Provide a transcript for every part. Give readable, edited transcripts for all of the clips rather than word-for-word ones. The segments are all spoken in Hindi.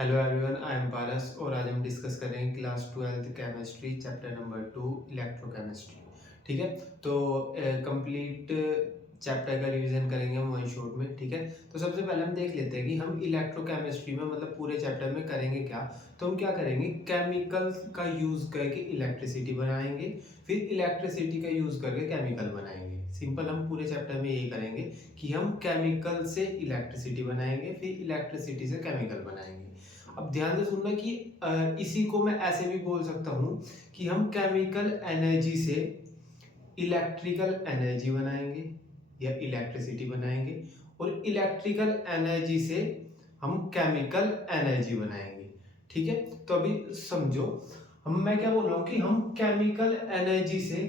हेलो एवरीवन, आई एम पारस और आज हम डिस्कस करेंगे class 12th chemistry chapter number 2 electrochemistry. ठीक है, तो कंप्लीट चैप्टर का रिवीजन करेंगे हम वन शॉट में। ठीक है, तो सबसे पहले हम देख लेते हैं कि हम इलेक्ट्रोकेमिस्ट्री में मतलब पूरे चैप्टर में करेंगे क्या। तो हम क्या करेंगे, केमिकल का यूज़ करके इलेक्ट्रिसिटी बनाएंगे, फिर इलेक्ट्रिसिटी का यूज़ करके केमिकल बनाएंगे। सिंपल, हम पूरे चैप्टर में यही करेंगे कि हम केमिकल से इलेक्ट्रिसिटी बनाएंगे, फिर इलेक्ट्रिसिटी से केमिकल बनाएंगे। अब ध्यान से सुनना कि इसी को मैं ऐसे भी बोल सकता हूँ कि हम केमिकल एनर्जी से इलेक्ट्रिकल एनर्जी बनाएंगे या इलेक्ट्रिसिटी बनाएंगे, और इलेक्ट्रिकल एनर्जी से हम केमिकल एनर्जी बनाएंगे। ठीक है, तो अभी समझो, मैं क्या बोल रहा हूँ कि हम केमिकल एनर्जी से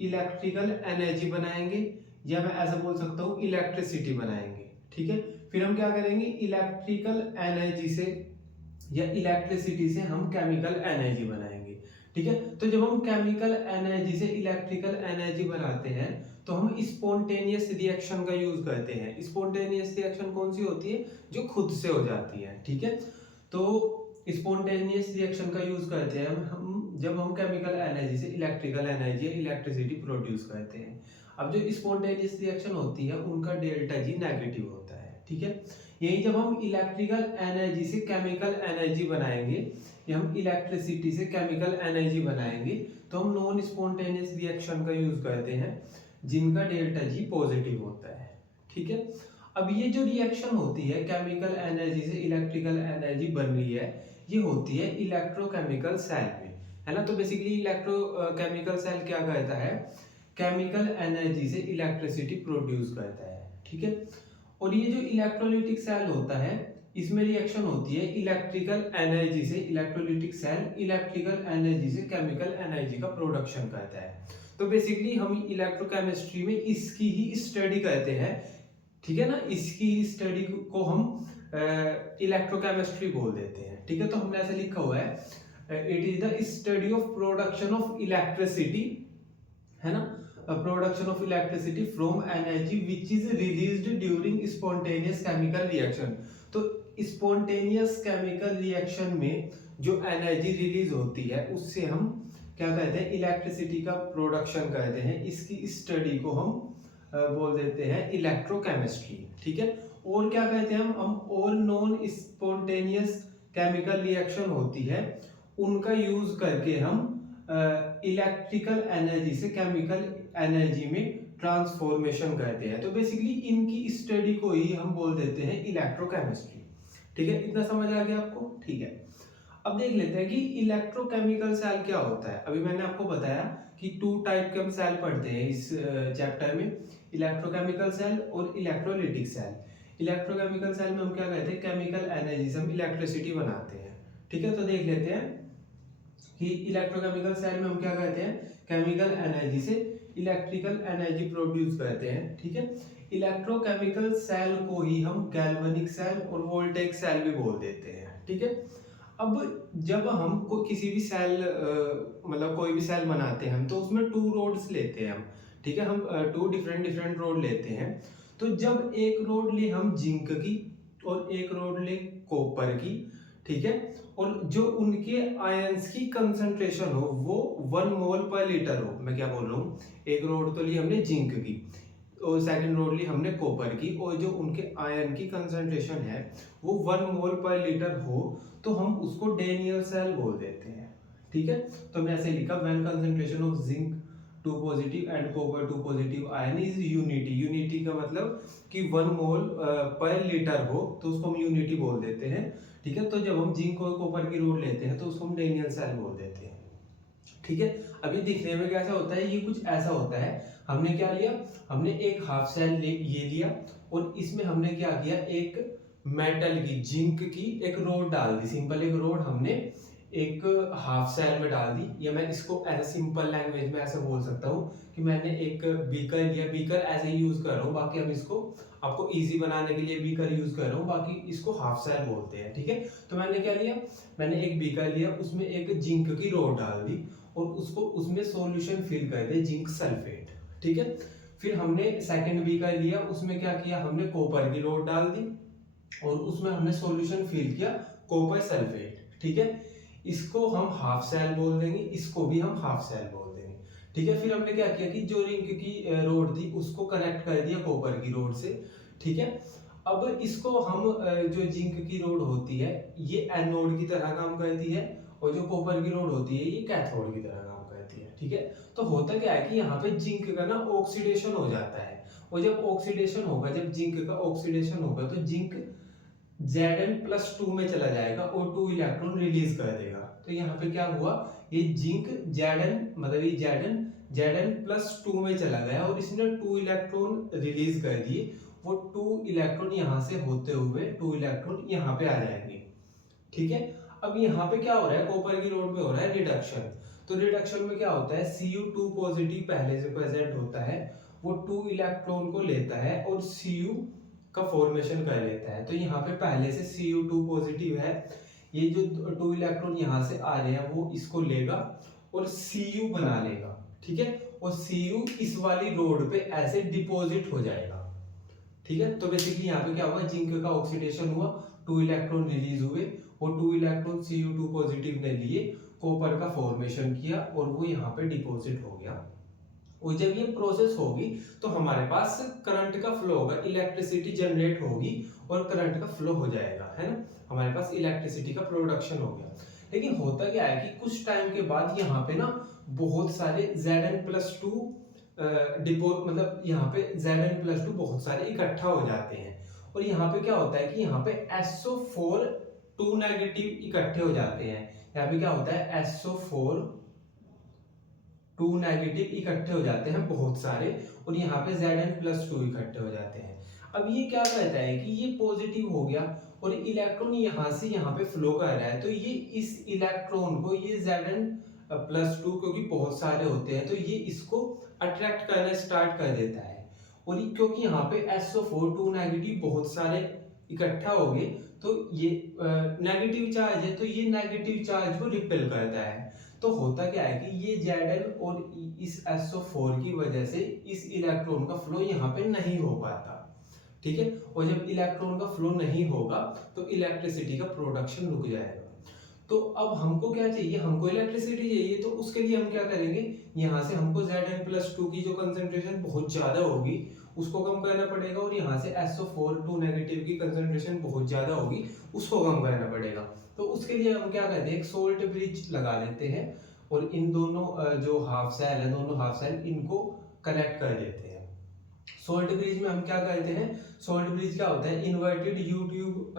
इलेक्ट्रिकल एनर्जी बनाएंगे, या मैं ऐसा बोल सकता हूँ इलेक्ट्रिसिटी बनाएंगे। ठीक है, फिर हम क्या करेंगे, इलेक्ट्रिकल एनर्जी से या इलेक्ट्रिसिटी से हम केमिकल एनर्जी बनाएंगे। ठीक है, तो जब हम केमिकल एनर्जी से इलेक्ट्रिकल एनर्जी बनाते हैं तो हम स्पॉन्टेनियस रिएक्शन का यूज करते हैं। स्पॉन्टेनियस रिएक्शन कौन सी होती है, जो खुद से हो जाती है। ठीक है, तो स्पॉन्टेनियस रिएक्शन का यूज करते हैं हम जब हम केमिकल एनर्जी से इलेक्ट्रिकल एनर्जी या इलेक्ट्रिसिटी प्रोड्यूस करते हैं। अब जो स्पॉन्टेनियस रिएक्शन होती है उनका डेल्टा जी नेगेटिव होता है। ठीक है, यही जब हम इलेक्ट्रिकल एनर्जी से केमिकल एनर्जी बनाएंगे या हम इलेक्ट्रिसिटी से केमिकल एनर्जी बनाएंगे तो हम नॉन स्पॉन्टेनियस रिएक्शन का यूज करते हैं जिनका डेल्टा जी पॉजिटिव होता है। ठीक है, अब ये जो रिएक्शन होती है केमिकल एनर्जी से इलेक्ट्रिकल एनर्जी बन रही है, ये होती है इलेक्ट्रोकेमिकल सेल में, है ना। तो बेसिकली इलेक्ट्रोकेमिकल सेल क्या करता है, केमिकल एनर्जी से इलेक्ट्रिसिटी प्रोड्यूस करता है। ठीक है, और ये जो इलेक्ट्रोलिटिक सेल होता है इसमें रिएक्शन होती है इलेक्ट्रिकल एनर्जी से, इलेक्ट्रोलिटिक सेल इलेक्ट्रिकल एनर्जी से केमिकल एनर्जी का प्रोडक्शन करता है। तो बेसिकली हम इलेक्ट्रोकेमिस्ट्री में इसकी ही स्टडी करते हैं। ठीक है ना, इसकी स्टडी को हम इलेक्ट्रोकेमिस्ट्री बोल देते हैं। ठीक है, तो हमने ऐसा लिखा हुआ है, it is the study of production of electricity, है ना, production of electricity from energy which is released during spontaneous chemical reaction. तो स्पॉन्टेनियस केमिकल रिएक्शन में जो एनर्जी रिलीज होती है उससे हम क्या कहते हैं, इलेक्ट्रिसिटी का प्रोडक्शन कहते हैं। इसकी स्टडी को हम बोल देते हैं इलेक्ट्रोकेमिस्ट्री। ठीक है, और क्या कहते हैं हम और नॉन स्पॉन्टेनियस केमिकल रिएक्शन होती है उनका यूज करके हम इलेक्ट्रिकल एनर्जी से केमिकल एनर्जी में ट्रांसफॉर्मेशन करते हैं। तो बेसिकली इनकी स्टडी को ही हम बोल देते हैं इलेक्ट्रोकेमिस्ट्री। ठीक है, इतना समझ आ गया आपको। ठीक है, अब देख लेते हैं कि इलेक्ट्रोकेमिकल सेल क्या होता है। अभी मैंने आपको बताया कि टू टाइप के हम सेल पढ़ते हैं इस चैप्टर में, इलेक्ट्रोकेमिकल सेल और इलेक्ट्रोलिटिक सेल। इलेक्ट्रोकेमिकल सेल में हम क्या कहते हैं, केमिकल एनर्जी से हम इलेक्ट्रिसिटी बनाते हैं। ठीक है, तो देख लेते हैं कि इलेक्ट्रोकेमिकल सेल में हम क्या कहते हैं, केमिकल एनर्जी से इलेक्ट्रिकल एनर्जी प्रोड्यूस करते हैं। ठीक है, इलेक्ट्रोकेमिकल सेल को ही हम गैल्वेनिक सेल और वोल्टेइक सेल भी बोल देते हैं। ठीक है, अब जब हम किसी भी सेल मतलब कोई भी सेल बनाते हैं हम, तो उसमें टू रोड्स लेते हैं हम। ठीक है, हम टू डिफरेंट डिफरेंट रोड लेते हैं। तो जब एक रोड ले हम जिंक की और एक रोड ले कॉपर की, ठीक है, और जो उनके आयंस की कंसंट्रेशन हो वो 1 मोल पर लीटर हो। मैं क्या बोल रहा हूँ, एक रोड तो ली हमने जिंक की और सेकंड रोड ली हमने कॉपर की, और जो उनके आयन की कंसंट्रेशन है वो 1 मोल पर लीटर हो तो हम उसको डेनियल सेल बोल देते हैं। ठीक है, तो हमने ऐसे लिखा, when concentration of zinc 2 positive and copper 2 positive ion is unity. Unity का मतलब कि 1 मोल पर लीटर हो तो उसको हम यूनिटी बोल देते हैं। ठीक है, तो जब हम जिंक और कॉपर की रोड लेते हैं तो उसको हम डेनियल सेल बोल देते हैं। ठीक है, अभी दिखने में कैसा होता है, ये कुछ ऐसा होता है। हमने क्या लिया, हमने एक हाफ सेल ये लिया और इसमें हमने क्या किया, एक मेटल की, जिंक की एक रोड डाल दी। सिंपल एक रोड हमने एक हाफ सेल में डाल दी, या मैं इसको ऐसा सिंपल लैंग्वेज में ऐसे बोल सकता हूँ कि मैंने एक बीकर लिया। बीकर ऐसे यूज कर रहा हूँ, बाकी हम इसको आपको इजी बनाने के लिए बीकर यूज कर रहा हूँ, बाकी इसको हाफ सेल बोलते हैं। ठीक है, तो मैंने क्या लिया, मैंने एक बीकर लिया, उसमें एक जिंक की रोड डाल दी और उसको उसमें सॉल्यूशन फिल कर दिया जिंक सल्फेट। ठीक है, फिर हमने सेकंड बीकर लिया, उसमें क्या किया, हमने कॉपर की रोड डाल दी और उसमें हमने सॉल्यूशन फिल किया कॉपर सल्फेट, ठीक है। इसको हम हाफ सेल बोल देंगे, इसको भी हम हाफ सेल बोल देंगे, ठीक है। फिर हमने क्या किया कि जो रिंग की रोड थी उसको कनेक्ट कर दिया कॉपर की रोड से, ठीक है। अब इसको हम जो जिंक की रोड होती है ये एनोड की तरह काम करती है, और जो कॉपर की रोड होती है ये कैथोड की तरह काम करती है, ठीक है। तो होता क्या है कि यहाँ पे जिंक का ना ऑक्सीडेशन हो जाता है, और जब ऑक्सीडेशन होगा, जब जिंक का ऑक्सीडेशन होगा तो जिंक Zn+2 में चला जाएगा और 2 इलेक्ट्रॉन रिलीज कर देगा। तो यहाँ पे क्या हुआ, ये जिंक Zn मतलब ये Zn+2 में चला गया और इसने 2 इलेक्ट्रॉन रिलीज कर दिए। वो 2 इलेक्ट्रॉन यहाँ से होते हुए 2 इलेक्ट्रॉन यहाँ पे आ जाएंगे, ठीक है। अब यहाँ पे क्या हो रहा है, कॉपर की रोड पे हो रहा है रिडक्शन। तो रिडक्शन में क्या होता है, Cu2 पॉजिटिव पहले से प्रेजेंट होता है, वो 2 इलेक्ट्रॉन को लेता है और Cu का फॉर्मेशन कर लेता है। तो यहाँ पे पहले से Cu2 पॉजिटिव है, ये जो 2 इलेक्ट्रॉन यहाँ से आ रहे हैं वो इसको लेगा और Cu बना लेगा, ठीक है। और Cu इस वाली रोड पे ऐसे डिपॉजिट हो जाएगा, ठीक है। तो बेसिकली यहाँ पे क्या हुआ, जिंक का ऑक्सीडेशन हुआ, 2 इलेक्ट्रॉन रिलीज हुए और 2 इलेक्ट्रॉन Cu2 पॉजिटिव ने लिए, कॉपर का फॉर्मेशन किया और वो यहाँ पे डिपॉजिट हो गया। और जब ये प्रोसेस होगी तो हमारे पास करंट का फ्लो होगा, इलेक्ट्रिसिटी जनरेट होगी और करंट का फ्लो हो जाएगा, है ना। हमारे पास इलेक्ट्रिसिटी का प्रोडक्शन हो गया। लेकिन होता क्या है कि कुछ टाइम के बाद यहाँ पे ना बहुत सारे Zn+2 मतलब यहाँ पे Zn+2 बहुत सारे इकट्ठा हो जाते हैं, और यहाँ पे क्या होता है कि यहाँ पे SO4 2 नेगेटिव इकट्ठे हो जाते हैं। यहाँ पे क्या होता है, SO4 2 नेगेटिव इकट्ठे हो जाते हैं बहुत सारे, और यहाँ पे Zn+2 इकट्ठे हो जाते हैं। अब ये क्या कहता है कि ये पॉजिटिव हो गया और इलेक्ट्रॉन यहाँ से यहाँ पे फ्लो कर रहा है, तो ये इस इलेक्ट्रॉन को ये Zn+2 क्योंकि बहुत सारे होते हैं तो ये इसको अट्रैक्ट करना स्टार्ट कर देता है। और ये क्योंकि यहाँ पे SO4 2 नेगेटिव बहुत सारे इकट्ठा हो गए, तो ये नेगेटिव चार्ज है, तो ये नेगेटिव चार्ज को रिपेल करता है। तो होता क्या है कि ये Zn और इस SO4 की वजह से इस इलेक्ट्रॉन का फ्लो यहाँ पे नहीं हो पाता, ठीक है। और जब इलेक्ट्रॉन का फ्लो नहीं होगा तो इलेक्ट्रिसिटी का प्रोडक्शन रुक जाएगा। तो अब हमको क्या चाहिए, हमको इलेक्ट्रिसिटी चाहिए, तो उसके लिए हम क्या करेंगे, यहाँ से हमको Zn+2 की जो कंसेंट्रेशन बहुत ज्यादा होगी उसको कम करना पड़ेगा, और यहाँ से SO4 2 नेगेटिव की कंसेंट्रेशन बहुत ज्यादा होगी उसको कम करना पड़ेगा। तो उसके लिए हम क्या करते हैं, एक सोल्ट ब्रिज लगा देते हैं और इन दोनों जो हाफ सेल है, दोनों हाफ सेल इनको कनेक्ट कर देते हैं। सोल्ट ब्रिज में हम क्या करते हैं, सोल्ट ब्रिज क्या होता है, इन्वर्टेड यू ट्यूब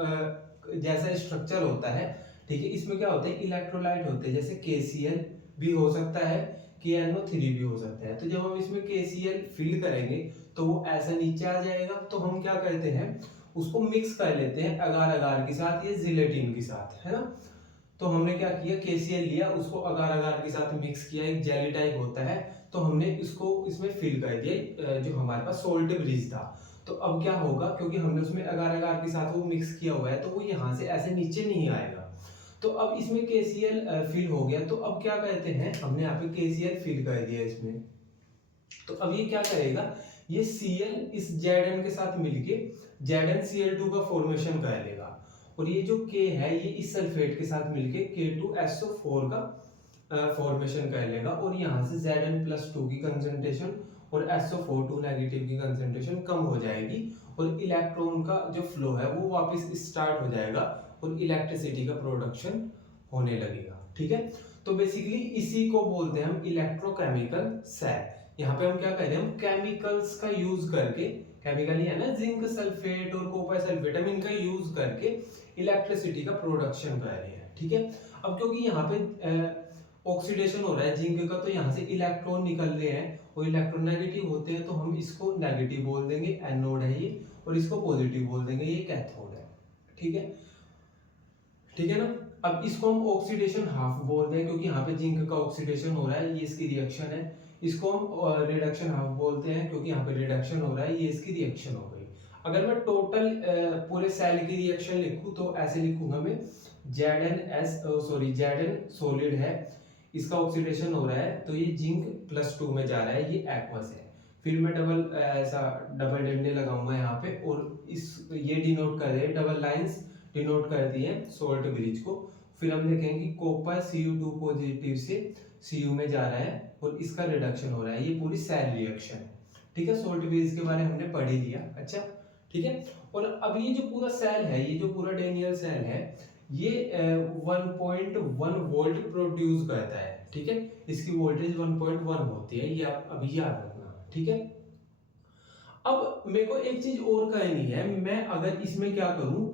जैसा स्ट्रक्चर होता है, ठीक है। इसमें क्या होता है, इलेक्ट्रोलाइट होते हैं, जैसे KCl भी हो सकता है, KNO3 भी हो सकता है। तो जब हम इसमें KCl फिल करेंगे तो वो ऐसा नीचे आ जाएगा। तो हम क्या करते हैं, उसको मिक्स कर लेते हैं अगार अगार के साथ या जिलेटिन के साथ, है ना। तो हमने क्या किया, KCl लिया, उसको अगार अगार के साथ मिक्स किया, एक जेली टाइप होता है, तो हमने इसको इसमें फिल कर दिया जो हमारे पास सोल्ट ब्रिज था। तो अब क्या होगा, क्योंकि हमने उसमें अगार अगार के साथ वो मिक्स किया हुआ है तो वो यहाँ से ऐसे नीचे नहीं आएगा। तो अब इसमें KCl फिल हो गया। तो अब क्या कहते हैं, हमने यहाँ पे KCl फिल कर दिया इसमें, तो अब ये क्या करेगा, ये Cl इस Zn के साथ मिलके ZnCl2 का फॉर्मेशन कर लेगा, और ये जो K है ये इस सल्फेट के साथ मिलके K2SO4 का फॉर्मेशन कर लेगा, और यहाँ से Zn+2 की कंसंट्रेशन और SO4 2 नेगेटिव की कंसंट्रेशन कम हो जाएगी, और इलेक्ट्रॉन का जो फ्लो है वो वापस स्टार्ट हो जाएगा और इलेक्ट्रिसिटी का प्रोडक्शन होने लगेगा, ठीक है। तो बेसिकली इसी को बोलते हैं हम इलेक्ट्रोकेमिकल सेल। यहाँ पे हम क्या कर रहे हैं, हम केमिकल्स का यूज करके, केमिकल ही है ना, जिंक सल्फेट और कॉपर सल्फेट, हम इनका यूज करके इलेक्ट्रिसिटी का प्रोडक्शन कर रहे हैं, ठीक है। अब क्योंकि यहाँ पे ऑक्सीडेशन हो रहा है जिंक का, तो यहाँ से इलेक्ट्रॉन निकल रहे हैं और इलेक्ट्रॉन नेगेटिव होते हैं, तो हम इसको नेगेटिव बोल देंगे, एनोड है ये, और इसको पॉजिटिव बोल देंगे, ये कैथोड है, ठीक है, ठीक है ना। अब इसको हम ऑक्सीडेशन हाफ बोलते हैं क्योंकि यहाँ पे जिंक का ऑक्सीडेशन हो रहा है, ये इसकी रिएक्शन है। इसको हम रिडक्शन हाफ बोलते हैं क्योंकि यहाँ पे रिडक्शन हो रहा है, ये इसकी रिएक्शन हो गई। अगर मैं टोटल पूरे सेल की रिएक्शन लिखूं तो ऐसे लिखूंगा मैं, Zn सॉलिड है, इसका ऑक्सीडेशन हो रहा है, तो ये जिंक+2 में जा रहा है, ये एक्वस है। फिर मैं डबल डंडे लगाऊंगा यहाँ पे, और इस ये डिनोट कर रहे हैं डबल लाइंस डिनोट कर दिए हैं सोल्ट ब्रिज को। फिर हम देखेंगे कि कॉपर Cu2 पॉजिटिव से Cu में जा रहा है और इसका रिडक्शन हो रहा है, ये पूरी सेल रिएक्शन है। ठीक है, सोल्ट ब्रिज के बारे में हमने पढ़ ही लिया। अच्छा, ठीक है। और अब ये जो पूरा सेल है, ये जो पूरा डेनियल सेल है, ये 1.1 वोल्ट प्रोड्यूस करता है। ठीक है, इसकी वोल्टेज 1.1 होती है, ये आप अभी याद रखना। ठीक है, अब मेरे को एक चीज और कहनी है, मैं अगर इसमें क्या करूं,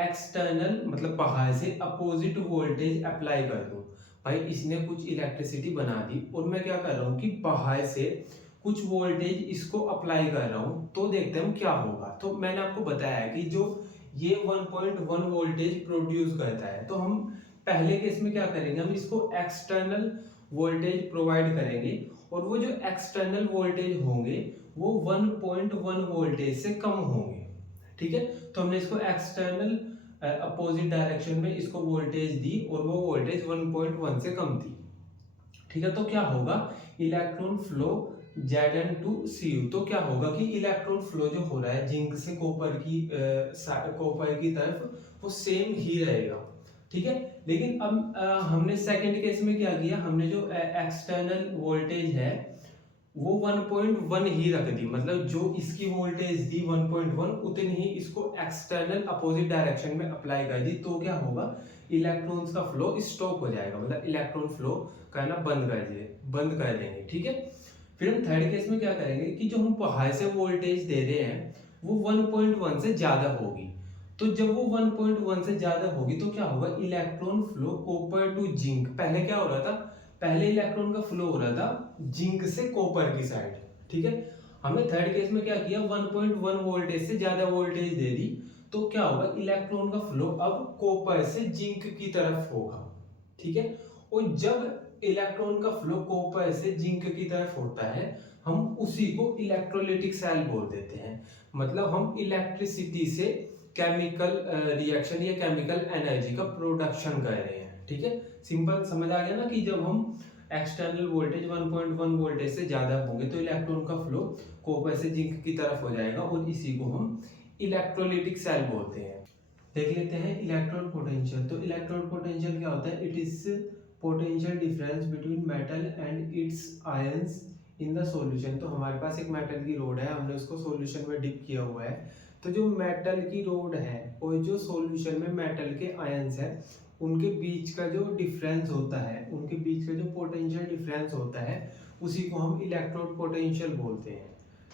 एक्सटर्नल मतलब बाहर से अपोजिट वोल्टेज अप्लाई कर दूं। भाई इसने कुछ इलेक्ट्रिसिटी बना दी और मैं क्या कर रहा हूं कि बाहर से कुछ वोल्टेज इसको अप्लाई कर रहा हूं, तो देखते हैं क्या होगा। तो मैंने आपको बताया है कि जो ये 1.1 वोल्टेज प्रोड्यूस करता है, तो हम पहले केस में क्या करेंगे, हम इसको एक्सटर्नल वोल्टेज प्रोवाइड करेंगे और वो जो एक्सटर्नल वोल्टेज होंगे वो 1.1 वोल्टेज से कम होंगे। ठीक है, तो हमने इसको एक्सटर्नल अपोजिट डायरेक्शन में इसको वोल्टेज दी और वो वोल्टेज 1.1 से कम थी। ठीक है, तो क्या होगा, electron flow Zn to Cu। तो क्या होगा कि इलेक्ट्रॉन फ्लो जो हो रहा है जिंक से कॉपर की तरफ, वो सेम ही रहेगा। ठीक है, लेकिन अब हमने सेकंड केस में क्या किया, हमने जो एक्सटर्नल वोल्टेज है वो 1.1 ही रख दी, मतलब जो इसकी वोल्टेज दी 1.1 उतनी ही इसको एक्सटर्नल अपोजिट डायरेक्शन में अप्लाई कर दी। तो क्या होगा, इलेक्ट्रॉन्स का फ्लो स्टॉप हो जाएगा, मतलब इलेक्ट्रॉन फ्लो करना बंद कर देंगे। ठीक है, फिर हम थर्ड केस में क्या करेंगे कि जो हम बाहर से वोल्टेज दे रहे हैं वो 1.1 से ज्यादा होगी। तो जब वो 1.1 से ज्यादा होगी तो क्या होगा, electron flow copper two zinc, पहले क्या हो रहा था, पहले इलेक्ट्रॉन का फ्लो हो रहा था जिंक से कॉपर की साइड। ठीक है, हमने थर्ड केस में क्या किया, 1.1 वोल्टेज से ज्यादा वोल्टेज दे दी, तो क्या होगा, इलेक्ट्रॉन का फ्लो अब कॉपर से जिंक की तरफ होगा। ठीक है, और जब इलेक्ट्रॉन का फ्लो कॉपर से जिंक की तरफ होता है, हम उसी को इलेक्ट्रोलिटिक सेल बोल देते हैं। मतलब हम इलेक्ट्रिसिटी से केमिकल रिएक्शन या केमिकल एनर्जी का प्रोडक्शन कर रहे हैं। ठीक है, सिंपल समझ आ गया ना कि जब हम एक्सटर्नल वोल्टेज 1.1 वोल्टेज से ज्यादा होंगे तो इलेक्ट्रॉन का फ्लो कॉपर से जिंक की तरफ हो जाएगा और इसी को हम इलेक्ट्रोलिटिक सेल बोलते हैं। देख लेते हैं इलेक्ट्रोड पोटेंशियल। तो इलेक्ट्रोड पोटेंशियल क्या होता है, it is potential difference between metal and it's ions in the solution. तो हमारे पास एक मेटल की रोड है, हमने उसको सॉल्यूशन में डिप किया हुआ है। तो जो मेटल की रोड है और जो सॉल्यूशन में मेटल के आयंस है, उनके बीच का जो डिफरेंस होता है, उनके बीच का जो पोटेंशियल डिफरेंस होता है, उसी को हम इलेक्ट्रोड पोटेंशियल बोलते हैं।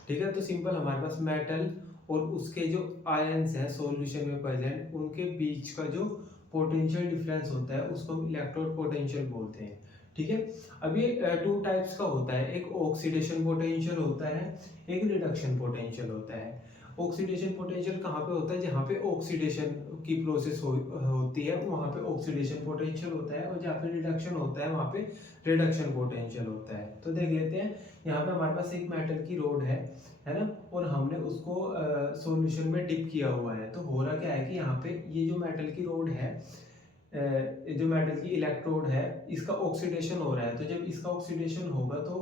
ठीक है, तो सिंपल हमारे पास मेटल और उसके जो आयंस है सॉल्यूशन में प्रेजेंट, उनके बीच का जो पोटेंशियल डिफरेंस होता है उसको हम इलेक्ट्रोड पोटेंशियल बोलते हैं। ठीक है, अब ये टू टाइप्स का होता है, एक ऑक्सीडेशन पोटेंशियल होता है, एक रिडक्शन पोटेंशियल होता है। ऑक्सीडेशन पोटेंशियल कहाँ पे होता है, जहाँ पे ऑक्सीडेशन की प्रोसेस होती है वहाँ पे ऑक्सीडेशन पोटेंशियल होता है, और जहाँ पे रिडक्शन होता है वहाँ पे रिडक्शन पोटेंशियल होता है। तो देख लेते हैं, यहाँ पे हमारे पास एक मेटल की रोड है ना, और हमने उसको सॉल्यूशन में डिप किया हुआ है। तो हो रहा क्या है कि यहाँ पे ये जो मेटल की रोड है, जो मेटल की इलेक्ट्रोड है, इसका ऑक्सीडेशन हो रहा है। तो जब इसका ऑक्सीडेशन होगा तो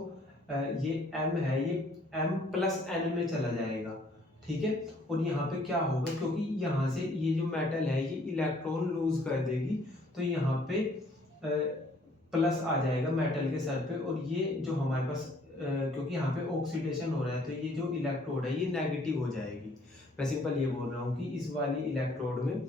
ये M है, ये M+N में चला जाएगा। ठीक है, और यहाँ पे क्या होगा, क्योंकि यहाँ से ये जो मेटल है ये इलेक्ट्रॉन लूज कर देगी, तो यहाँ पे प्लस आ जाएगा मेटल के सर पे, और ये जो हमारे पास क्योंकि यहाँ पे ऑक्सीडेशन हो रहा है तो ये जो इलेक्ट्रोड है ये नेगेटिव हो जाएगी। मैं सिंपल ये बोल रहा हूँ कि इस वाली इलेक्ट्रोड में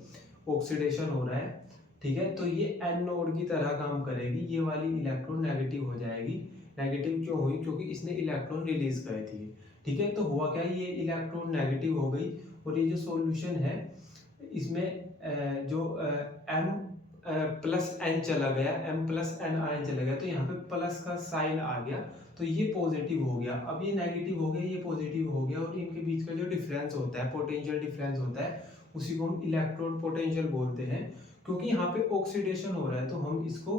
ऑक्सीडेशन हो रहा है। ठीक है, तो ये एन नोड की तरह काम करेगी, ये वाली इलेक्ट्रॉन नेगेटिव हो जाएगी। नेगेटिव क्यों हुई, क्योंकि इसने इलेक्ट्रॉन रिलीज कर दिए। ठीक है, तो हुआ क्या, ये इलेक्ट्रॉन नेगेटिव हो गई और ये जो सॉल्यूशन है इसमें जो M+N चला गया, M+N आयन चला गया, तो यहाँ पे प्लस का साइन आ गया, तो ये पॉजिटिव हो गया। अब ये नेगेटिव हो गया, ये पॉजिटिव हो गया, और इनके बीच का जो डिफरेंस होता है, पोटेंशियल डिफरेंस होता है, उसी को हम इलेक्ट्रोड पोटेंशियल बोलते हैं। क्योंकि यहाँ पे ऑक्सीडेशन हो रहा है तो हम इसको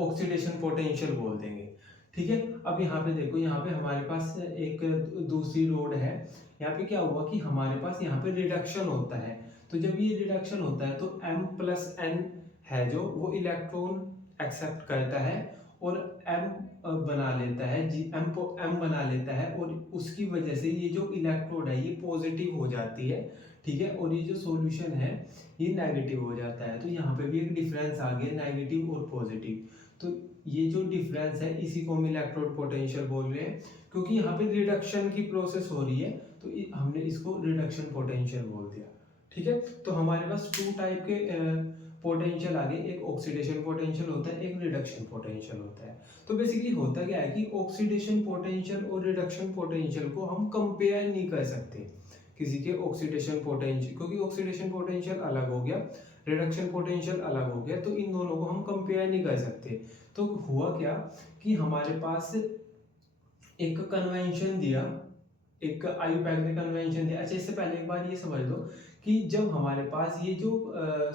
ऑक्सीडेशन पोटेंशियल बोल देंगे। ठीक है, अब यहाँ पे देखो, यहाँ पे हमारे पास एक दूसरी रोड है। यहाँ पे क्या हुआ कि हमारे पास यहाँ पे रिडक्शन होता है। तो जब ये रिडक्शन होता है तो M+N है जो, वो इलेक्ट्रॉन एक्सेप्ट करता है और M बना लेता है, M बना लेता है, और उसकी वजह से ये जो इलेक्ट्रोड है ये पॉजिटिव हो जाती है। ठीक है, और ये जो सॉल्यूशन है ये नेगेटिव हो जाता है। तो यहाँ पे भी एक डिफरेंस आ गया, नेगेटिव और पॉजिटिव। तो ये जो डिफरेंस है इसी को हम इलेक्ट्रोड पोटेंशियल बोल रहे हैं, क्योंकि यहाँ पे रिडक्शन की प्रोसेस हो रही है, तो हमने इसको रिडक्शन पोटेंशियल बोल दिया। ठीक है, तो हमारे पास टू टाइप के पोटेंशियल आ गए, एक ऑक्सीडेशन पोटेंशियल होता है, एक रिडक्शन पोटेंशियल होता है। तो बेसिकली होता क्या है कि ऑक्सीडेशन पोटेंशियल और रिडक्शन पोटेंशियल को हम कंपेयर नहीं कर सकते किसी के ऑक्सीडेशन पोटेंशियल, क्योंकि ऑक्सीडेशन पोटेंशियल अलग हो गया, रिडक्शन पोटेंशियल अलग हो गया, तो इन दोनों को हम कंपेयर नहीं कर सकते। तो हुआ क्या कि हमारे पास एक कन्वेंशन दिया, एक आईयूपैक ने कन्वेंशन दिया। अच्छा, इससे पहले एक बार ये समझ लो कि जब हमारे पास ये जो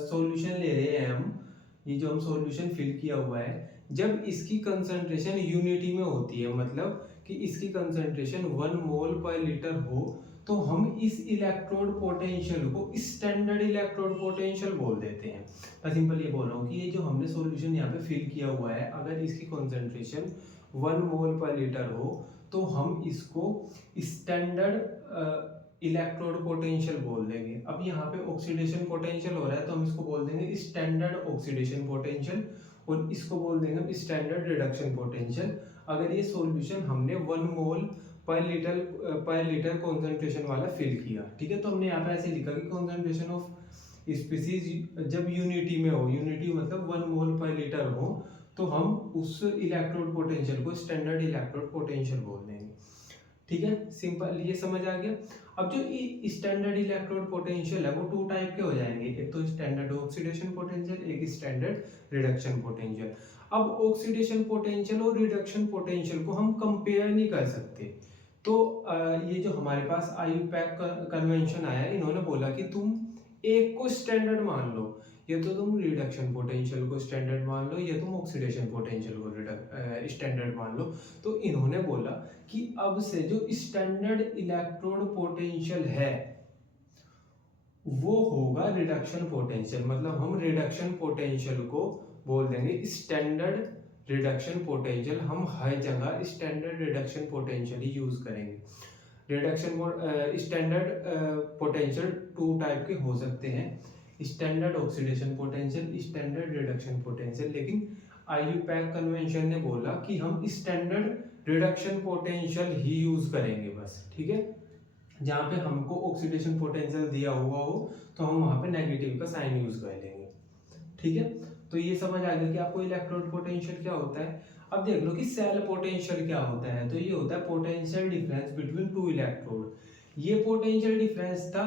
सॉल्यूशन ले रहे हैं हम, ये जो हम सॉल्यूशन फिल किया हुआ है, जब इसकी कंसंट्रेशन यूनिटी में होती है, मतलब कि इसकी कंसंट्रेशन 1 मोल पर लीटर हो, तो हम इस इलेक्ट्रोड पोटेंशियल को स्टैंडर्ड इलेक्ट्रोड पोटेंशियल बोल देते हैं। मैं सिंपल ये बोल रहा हूँ कि ये जो हमने सॉल्यूशन यहाँ पे फिल किया हुआ है, अगर इसकी कंसंट्रेशन 1 मोल पर लीटर हो तो हम इसको स्टैंडर्ड इलेक्ट्रोड पोटेंशियल बोल देंगे। अब यहाँ पे ऑक्सीडेशन पोटेंशियल हो रहा है तो हम इसको बोल देंगे स्टैंडर्ड ऑक्सीडेशन पोटेंशियल, और इसको बोल देंगे हम स्टैंडर्ड रिडक्शन पोटेंशियल। अगर ये सॉल्यूशन हमने 1 मोल पर लीटर कॉन्सेंट्रेशन वाला फिल किया, ठीक है, तो हमने यहाँ पे ऐसे लिखा कि कॉन्सेंट्रेशन ऑफ स्पीसीज जब यूनिटी में हो, यूनिटी मतलब 1 मोल पर लीटर हो, तो हम उस इलेक्ट्रोड पोटेंशियल को स्टैंडर्ड इलेक्ट्रोड पोटेंशियल बोल देंगे। ठीक है, सिंपल, ये समझ आ गया। अब जो स्टैंडर्ड इलेक्ट्रोड पोटेंशियल है वो टू टाइप के हो जाएंगे, एक तो स्टैंडर्ड ऑक्सीडेशन पोटेंशियल, एक स्टैंडर्ड रिडक्शन पोटेंशियल। अब ऑक्सीडेशन पोटेंशियल और रिडक्शन पोटेंशियल को हम कंपेयर नहीं कर सकते। तो ये जो हमारे पास आईयूपैक कन्वेंशन आया, इन्होंने बोला कि तुम एक को स्टैंडर्ड मान लो, या तो तुम रिडक्शन पोटेंशियल को स्टैंडर्ड मान लो, या तुम ऑक्सीडेशन पोटेंशियल को स्टैंडर्ड मान लो। तो इन्होंने बोला कि अब से जो स्टैंडर्ड इलेक्ट्रोड पोटेंशियल है वो होगा रिडक्शन पोटेंशियल, मतलब हम रिडक्शन पोटेंशियल को बोल देंगे स्टैंडर्ड रिडक्शन पोटेंशियल। हम हर जगह स्टैंडर्ड रिडक्शन पोटेंशियल ही यूज करेंगे। Reduction standard potential two type के हो सकते हैं, standard oxidation potential, standard reduction potential. लेकिन आईयूपैक कन्वेंशन ने बोला कि हम स्टैंडर्ड रिडक्शन पोटेंशियल ही यूज करेंगे बस। ठीक है, जहाँ पे हमको ऑक्सीडेशन पोटेंशियल दिया हुआ हो तो हम वहाँ पे नेगेटिव का साइन यूज कर लेंगे। ठीक है, तो ये समझ आ गया कि आपको इलेक्ट्रोड पोटेंशियल क्या होता है। अब देख लो कि सेल पोटेंशियल क्या होता है। तो ये होता है potential difference between two electrode. ये पोटेंशियल डिफरेंस था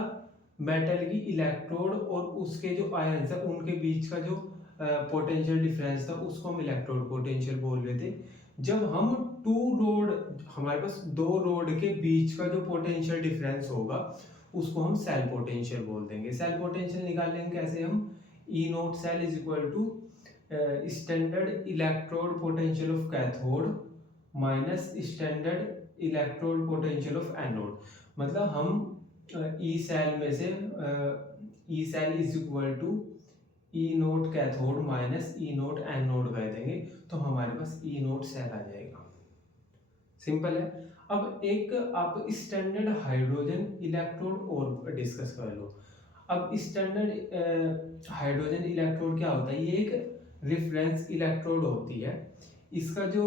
मेटल की इलेक्ट्रोड और उसके जो आयंस है उनके बीच का जो पोटेंशियल डिफरेंस था उसको हम इलेक्ट्रोड पोटेंशियल बोल रहे थे। जब हम टू रोड, हमारे पास दो रोड के बीच का जो पोटेंशियल डिफरेंस होगा उसको हम सेल पोटेंशियल बोल देंगे। सेल पोटेंशियल निकाल लेंगे कैसे हम, E naught cell is equal to standard electrode potential of cathode minus standard electrode potential of anode. मतलब हम ई सेल में से E cell is equal to E naught cathode minus E naught anode कर देंगे तो हमारे पास ई नोट सेल आ जाएगा। सिंपल है। अब एक आप स्टैंडर्ड हाइड्रोजन इलेक्ट्रोड और डिस्कस कर लो। अब स्टैंडर्ड हाइड्रोजन इलेक्ट्रोड क्या होता है, ये एक रेफरेंस इलेक्ट्रोड होती है। इसका जो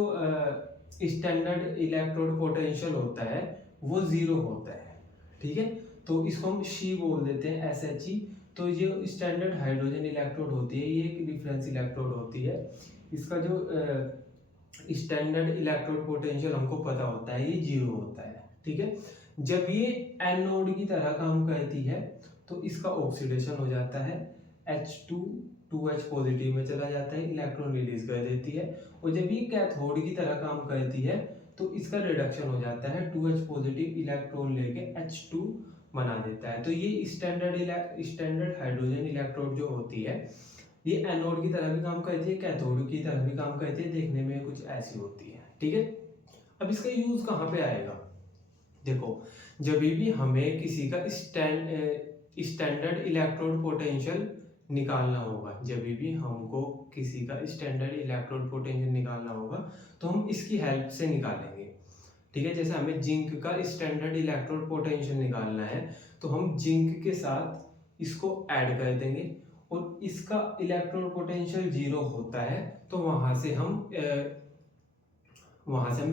स्टैंडर्ड इलेक्ट्रोड पोटेंशियल होता है वो 0 होता है। ठीक है, तो इसको हम शी बोल देते हैं, SHE। तो ये स्टैंडर्ड हाइड्रोजन इलेक्ट्रोड होती है, ये एक रेफरेंस इलेक्ट्रोड होती है। इसका जो स्टैंडर्ड इलेक्ट्रोड पोटेंशियल हमको पता होता है ये 0 होता है। ठीक है, जब ये एनोड की तरह काम करती है तो इसका ऑक्सीडेशन हो जाता है, H2 2H पॉजिटिव में चला जाता है, इलेक्ट्रॉन रिलीज कर देती है। और जब ये कैथोड की तरह काम करती है तो इसका रिडक्शन हो जाता है, 2H पॉजिटिव इलेक्ट्रॉन लेके H2 बना देता है। तो ये स्टैंडर्ड हाइड्रोजन इलेक्ट्रोड जो होती है ये एनोड की तरह भी काम करती है, कैथोड की तरह भी काम करती है, देखने में कुछ ऐसी होती है। ठीक है, अब इसका यूज कहाँ पे आएगा, देखो जब भी हमें किसी का स्टैंडर्ड इलेक्ट्रोड पोटेंशियल निकालना होगा, जब भी हमको किसी का स्टैंडर्ड इलेक्ट्रोड पोटेंशियल निकालना होगा तो हम इसकी हेल्प से निकालेंगे। ठीक है, जैसे हमें जिंक का स्टैंडर्ड इलेक्ट्रोड पोटेंशियल निकालना है तो तो हम जिंक के साथ इसको ऐड कर देंगे और इसका इलेक्ट्रॉन पोटेंशियल 0 होता है, तो वहां से हम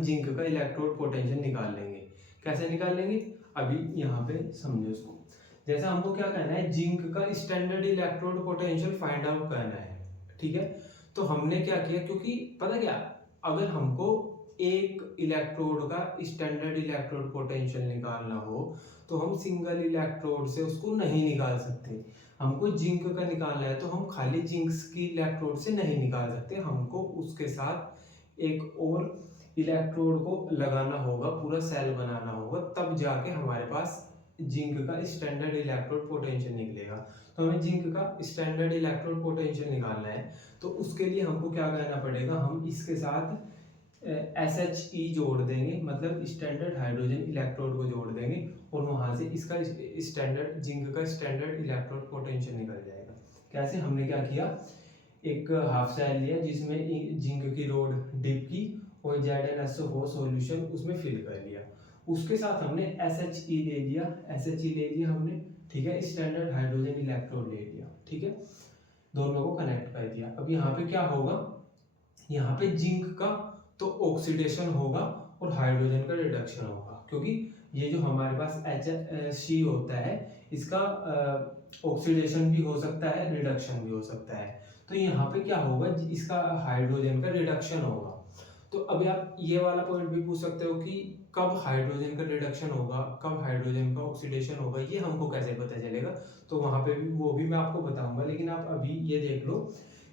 जिंक का इलेक्ट्रोड पोटेंशियल निकाल लेंगे। कैसे निकाल लेंगे, अभी यहाँ पे समझो इसको। जैसा हमको क्या करना है, जिंक का standard electrode potential find out करना है, ठीक है। तो हमने क्या किया, क्योंकि पता क्या, अगर हमको एक इलेक्ट्रोड का स्टैंडर्ड इलेक्ट्रोड पोटेंशियल निकालना हो तो हम सिंगल इलेक्ट्रोड से उसको नहीं निकाल सकते। हमको जिंक का निकालना है तो हम खाली जिंक की इलेक्ट्रोड से नहीं निकाल सकते, हमको उसके साथ एक और इलेक्ट्रोड को लगाना होगा, पूरा सेल बनाना होगा, तब जाके हमारे पास जिंक का स्टैंडर्ड इलेक्ट्रोड पोटेंशियल निकलेगा। तो हमें जिंक का स्टैंडर्ड इलेक्ट्रोड पोटेंशियल निकालना है, तो उसके लिए हमको क्या करना पड़ेगा, हम इसके साथ SHE जोड़ देंगे, मतलब स्टैंडर्ड हाइड्रोजन इलेक्ट्रोड को जोड़ देंगे और वहां से इसका स्टैंडर्ड जिंक का स्टैंडर्ड इलेक्ट्रोड पोटेंशियल निकल जाएगा। कैसे, हमने क्या किया, एक हाफ सेल लिया जिसमें जिंक की रोड डिप की और ZnSO4 सॉल्यूशन उसमें फिल कर लिया, उसके साथ हमने SHE ले लिया हमने, ठीक है, स्टैंडर्ड हाइड्रोजन इलेक्ट्रोड ले लिया, ठीक है, दोनों को कनेक्ट कर दिया। अब यहाँ पे क्या होगा, यहाँ पे जिंक का तो ऑक्सीडेशन होगा और हाइड्रोजन का रिडक्शन होगा, क्योंकि ये जो हमारे पास HC होता है इसका ऑक्सीडेशन भी हो सकता है, रिडक्शन भी हो सकता है। तो यहाँ पे क्या होगा, इसका हाइड्रोजन का रिडक्शन होगा। तो अभी आप ये वाला पॉइंट भी पूछ सकते हो कि कब हाइड्रोजन का रिडक्शन होगा, कब हाइड्रोजन का ऑक्सीडेशन होगा, ये हमको कैसे पता चलेगा। तो वहां पे भी वो भी मैं आपको बताऊंगा, लेकिन आप अभी ये देख लो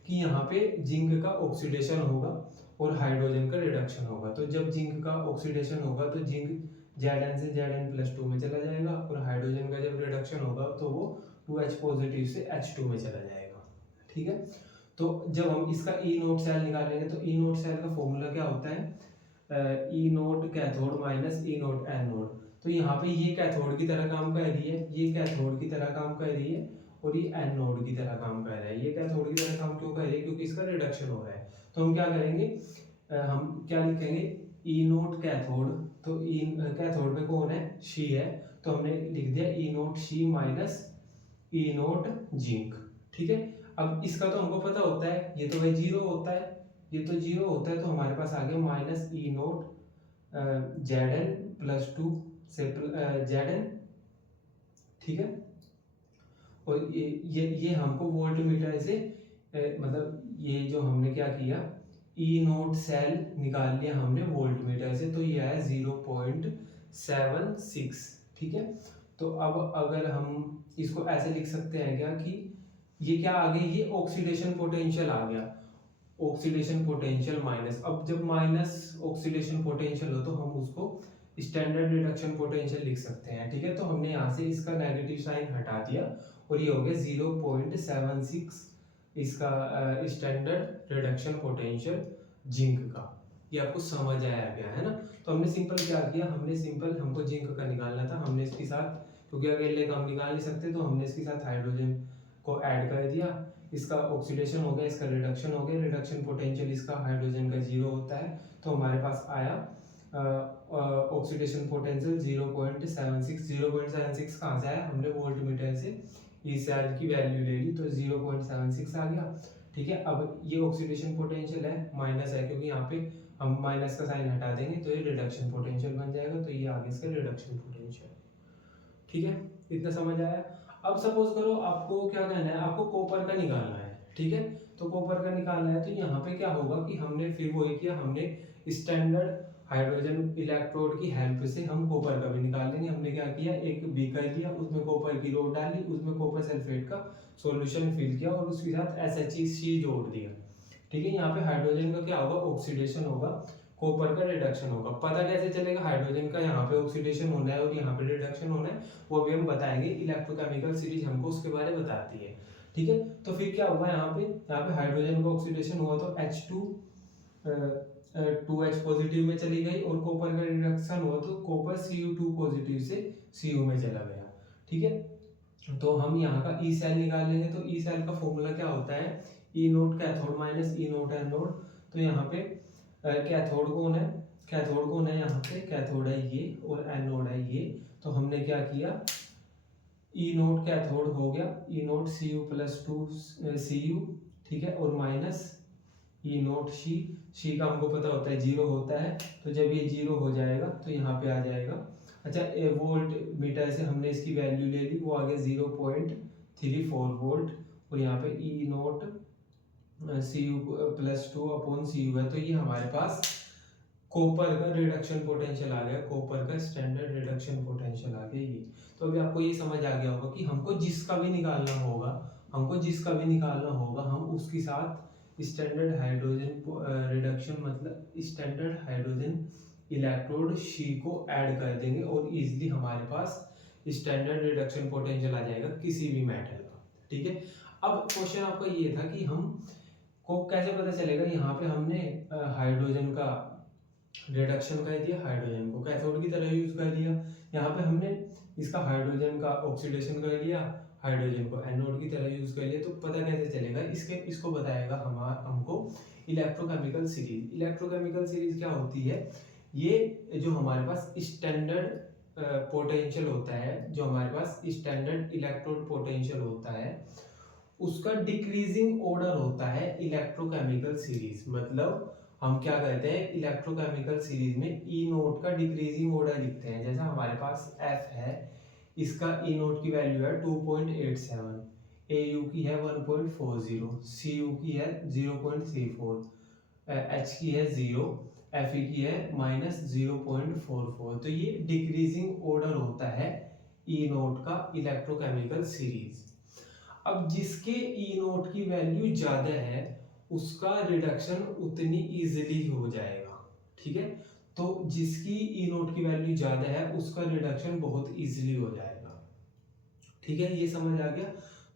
कि यहाँ पे जिंक का ऑक्सीडेशन होगा और हाइड्रोजन का रिडक्शन होगा। तो जब जिंक का ऑक्सीडेशन होगा तो जिंक Zn से Zn+2 में चला जाएगा और हाइड्रोजन का जब रिडक्शन होगा तो वो 2H पॉजिटिव से H2 में चला जाएगा, ठीक है। तो जब हम इसका E नोट सेल निकालेंगे तो E नोट सेल का फॉर्मूला क्या होता है, E note cathode minus E note anode. तो यहाँ पे ये कैथोड की तरह काम कर रही है, ये कैथोड की तरह काम कर रही है और ये एनोड की तरह काम कर रहा है। ये कैथोड की तरह काम क्यों कर रही है, क्योंकि इसका रिडक्शन हो रहा है। तो हम क्या करेंगे, हम क्या लिखेंगे, E नोट कैथोड, तो E कैथोड में कौन है, शी है, तो हमने लिख दिया E note she minus E note zinc, ठीक है। अब इसका तो हमको पता होता है, ये तो भाई 0 होता है, ये तो 0 होता है, तो हमारे पास आ गया माइनस E नोट Zn+2 से Zn, ठीक है। और ये हमको वोल्ट मीटर से मतलब ये जो हमने क्या किया, E नोट सेल निकाल लिया हमने वोल्ट मीटर से, तो ये है 0.76, ठीक है। तो अब अगर हम इसको ऐसे लिख सकते हैं क्या कि ये क्या आ गया, ये ऑक्सीडेशन पोटेंशियल आ गया, ऑक्सीडेशन पोटेंशियल माइनस। अब जब माइनस ऑक्सीडेशन पोटेंशियल हो तो हम उसको स्टैंडर्ड रिडक्शन पोटेंशियल लिख सकते हैं, ठीक है। तो हमने यहाँ से इसका नेगेटिव साइन हटा दिया और ये हो गया 0.76 इसका स्टैंडर्ड रिडक्शन पोटेंशियल जिंक का। ये आपको समझ आया गया है ना। तो हमने सिंपल क्या किया, हमको जिंक का निकालना था, हमने इसके साथ, क्योंकि अकेले का हम निकाल नहीं सकते, तो हमने इसके साथ हाइड्रोजन को ऐड कर दिया, इसका ऑक्सीडेशन हो गया, इसका रिडक्शन हो गया, रिडक्शन पोटेंशियल इसका हाइड्रोजन का 0 होता है, तो हमारे पास आया ऑक्सीडेशन पोटेंशियल 0.76 कहाँ से आया, हमने वोल्ट मीटर से ई सेल की वैल्यू ले ली, तो 0.76 आ गया, ठीक है। अब ये ऑक्सीडेशन पोटेंशियल है, माइनस है, क्योंकि यहाँ पे हम माइनस का साइन हटा देंगे तो ये रिडक्शन पोटेंशियल बन जाएगा, तो ये आगे इसका रिडक्शन पोटेंशियल, ठीक है। इतना समझ आया। अब सपोज करो आपको क्या करना है, आपको कॉपर का निकालना है, ठीक है। तो कॉपर का निकालना है, तो यहाँ पे क्या होगा कि हमने फिर वही किया, हमने स्टैंडर्ड हाइड्रोजन इलेक्ट्रोड की हेल्प से हम कॉपर का भी निकाल लेंगे। हमने क्या किया, एक बीकर लिया, उसमें कॉपर की रोड डाली, उसमें कॉपर सल्फेट का सॉल्यूशन फिल किया और उसके साथ SHC जोड़ दिया, ठीक है। यहाँ पे हाइड्रोजन का क्या होगा, ऑक्सीडेशन होगा, कॉपर का रिडक्शन होगा। पता कैसे चलेगा, हाइड्रोजन का यहाँ पे ऑक्सीडेशन होना है और यहाँ पे रिडक्शन होना है, वो भी हम बताएंगे, इलेक्ट्रोकेमिकल सीरीज हमको उसके बारे में बताती है, ठीक है। तो फिर क्या होगा, यहाँ पे हाइड्रोजन का ऑक्सीडेशन हुआ तो H2 2H पॉजिटिव में चली गई और कॉपर का रिडक्शन हुआ तो कॉपर Cu2 पॉजिटिव से Cu में चला गया, ठीक है। तो हम यहाँ का ई सेल निकाल लेंगे, तो ई सेल का फॉर्मूला क्या होता है, ई naught cathode minus E naught anode. तो यहाँ पे कैथोड कौन है, यहाँ पे कैथोड है ये और एनोड है ये। तो हमने क्या किया, ई नोट कैथोड हो गया, E naught C U plus 2 C U, ठीक है, और माइनस ई नोट सी का हमको पता होता है 0 होता है, तो जब ये 0 हो जाएगा तो यहाँ पे आ जाएगा। अच्छा, वोल्ट मीटर से हमने इसकी वैल्यू ले ली, वो आ गया 0.34 वोल्ट, और यहाँ पे E naught C U plus 2 upon C U है, तो ये हमारे पास कॉपर का रिडक्शन पोटेंशियल आ गया, कॉपर का स्टैंडर्ड रिडक्शन पोटेंशियल आ गया ये। तो अभी आपको ये समझ आ गया होगा कि हमको जिसका भी निकालना होगा हम उसके साथ स्टैंडर्ड हाइड्रोजन रिडक्शन मतलब स्टैंडर्ड हाइड्रोजन इलेक्ट्रोड शी को ऐड कर देंगे और इजीली हमारे पास स्टैंडर्ड रिडक्शन पोटेंशियल आ जाएगा किसी भी मेटल का, ठीक है। अब क्वेश्चन आपका ये था कि हम को कैसे पता चलेगा, यहाँ पे हमने हाइड्रोजन का रिडक्शन कर दिया, हाइड्रोजन को कैथोड की तरह यूज कर लिया, यहाँ पे हमने इसका हाइड्रोजन का ऑक्सीडेशन कर लिया, हाइड्रोजन को एनोड की तरह यूज कर लिया, तो पता कैसे चलेगा, इसको बताएगा हमको इलेक्ट्रोकेमिकल सीरीज। इलेक्ट्रोकेमिकल सीरीज क्या होती है, ये जो हमारे पास स्टैंडर्ड पोटेंशियल होता है, जो हमारे पास स्टैंडर्ड इलेक्ट्रोड पोटेंशियल होता है, उसका डिक्रीजिंग ऑर्डर होता है इलेक्ट्रोकेमिकल सीरीज। मतलब हम क्या करते हैं, इलेक्ट्रोकेमिकल सीरीज में ई नोट का डिक्रीजिंग ऑर्डर लिखते हैं। जैसा हमारे पास एफ है, इसका ई नोट की वैल्यू है 2.87, ए यू की है 1.40, सी यू की है 0.34, एच की है 0, एफ ई की है -0.44। तो ये डिक्रीजिंग ऑर्डर होता है ई नोट का इलेक्ट्रोकेमिकल सीरीज। अब जिसके ई नोट की वैल्यू ज्यादा है उसका रिडक्शन उतनी इजीली हो जाएगा, ठीक है। तो जिसकी ई नोट की वैल्यू ज्यादा है उसका रिडक्शन बहुत इजीली हो जाएगा, ठीक है, ये समझ आ गया।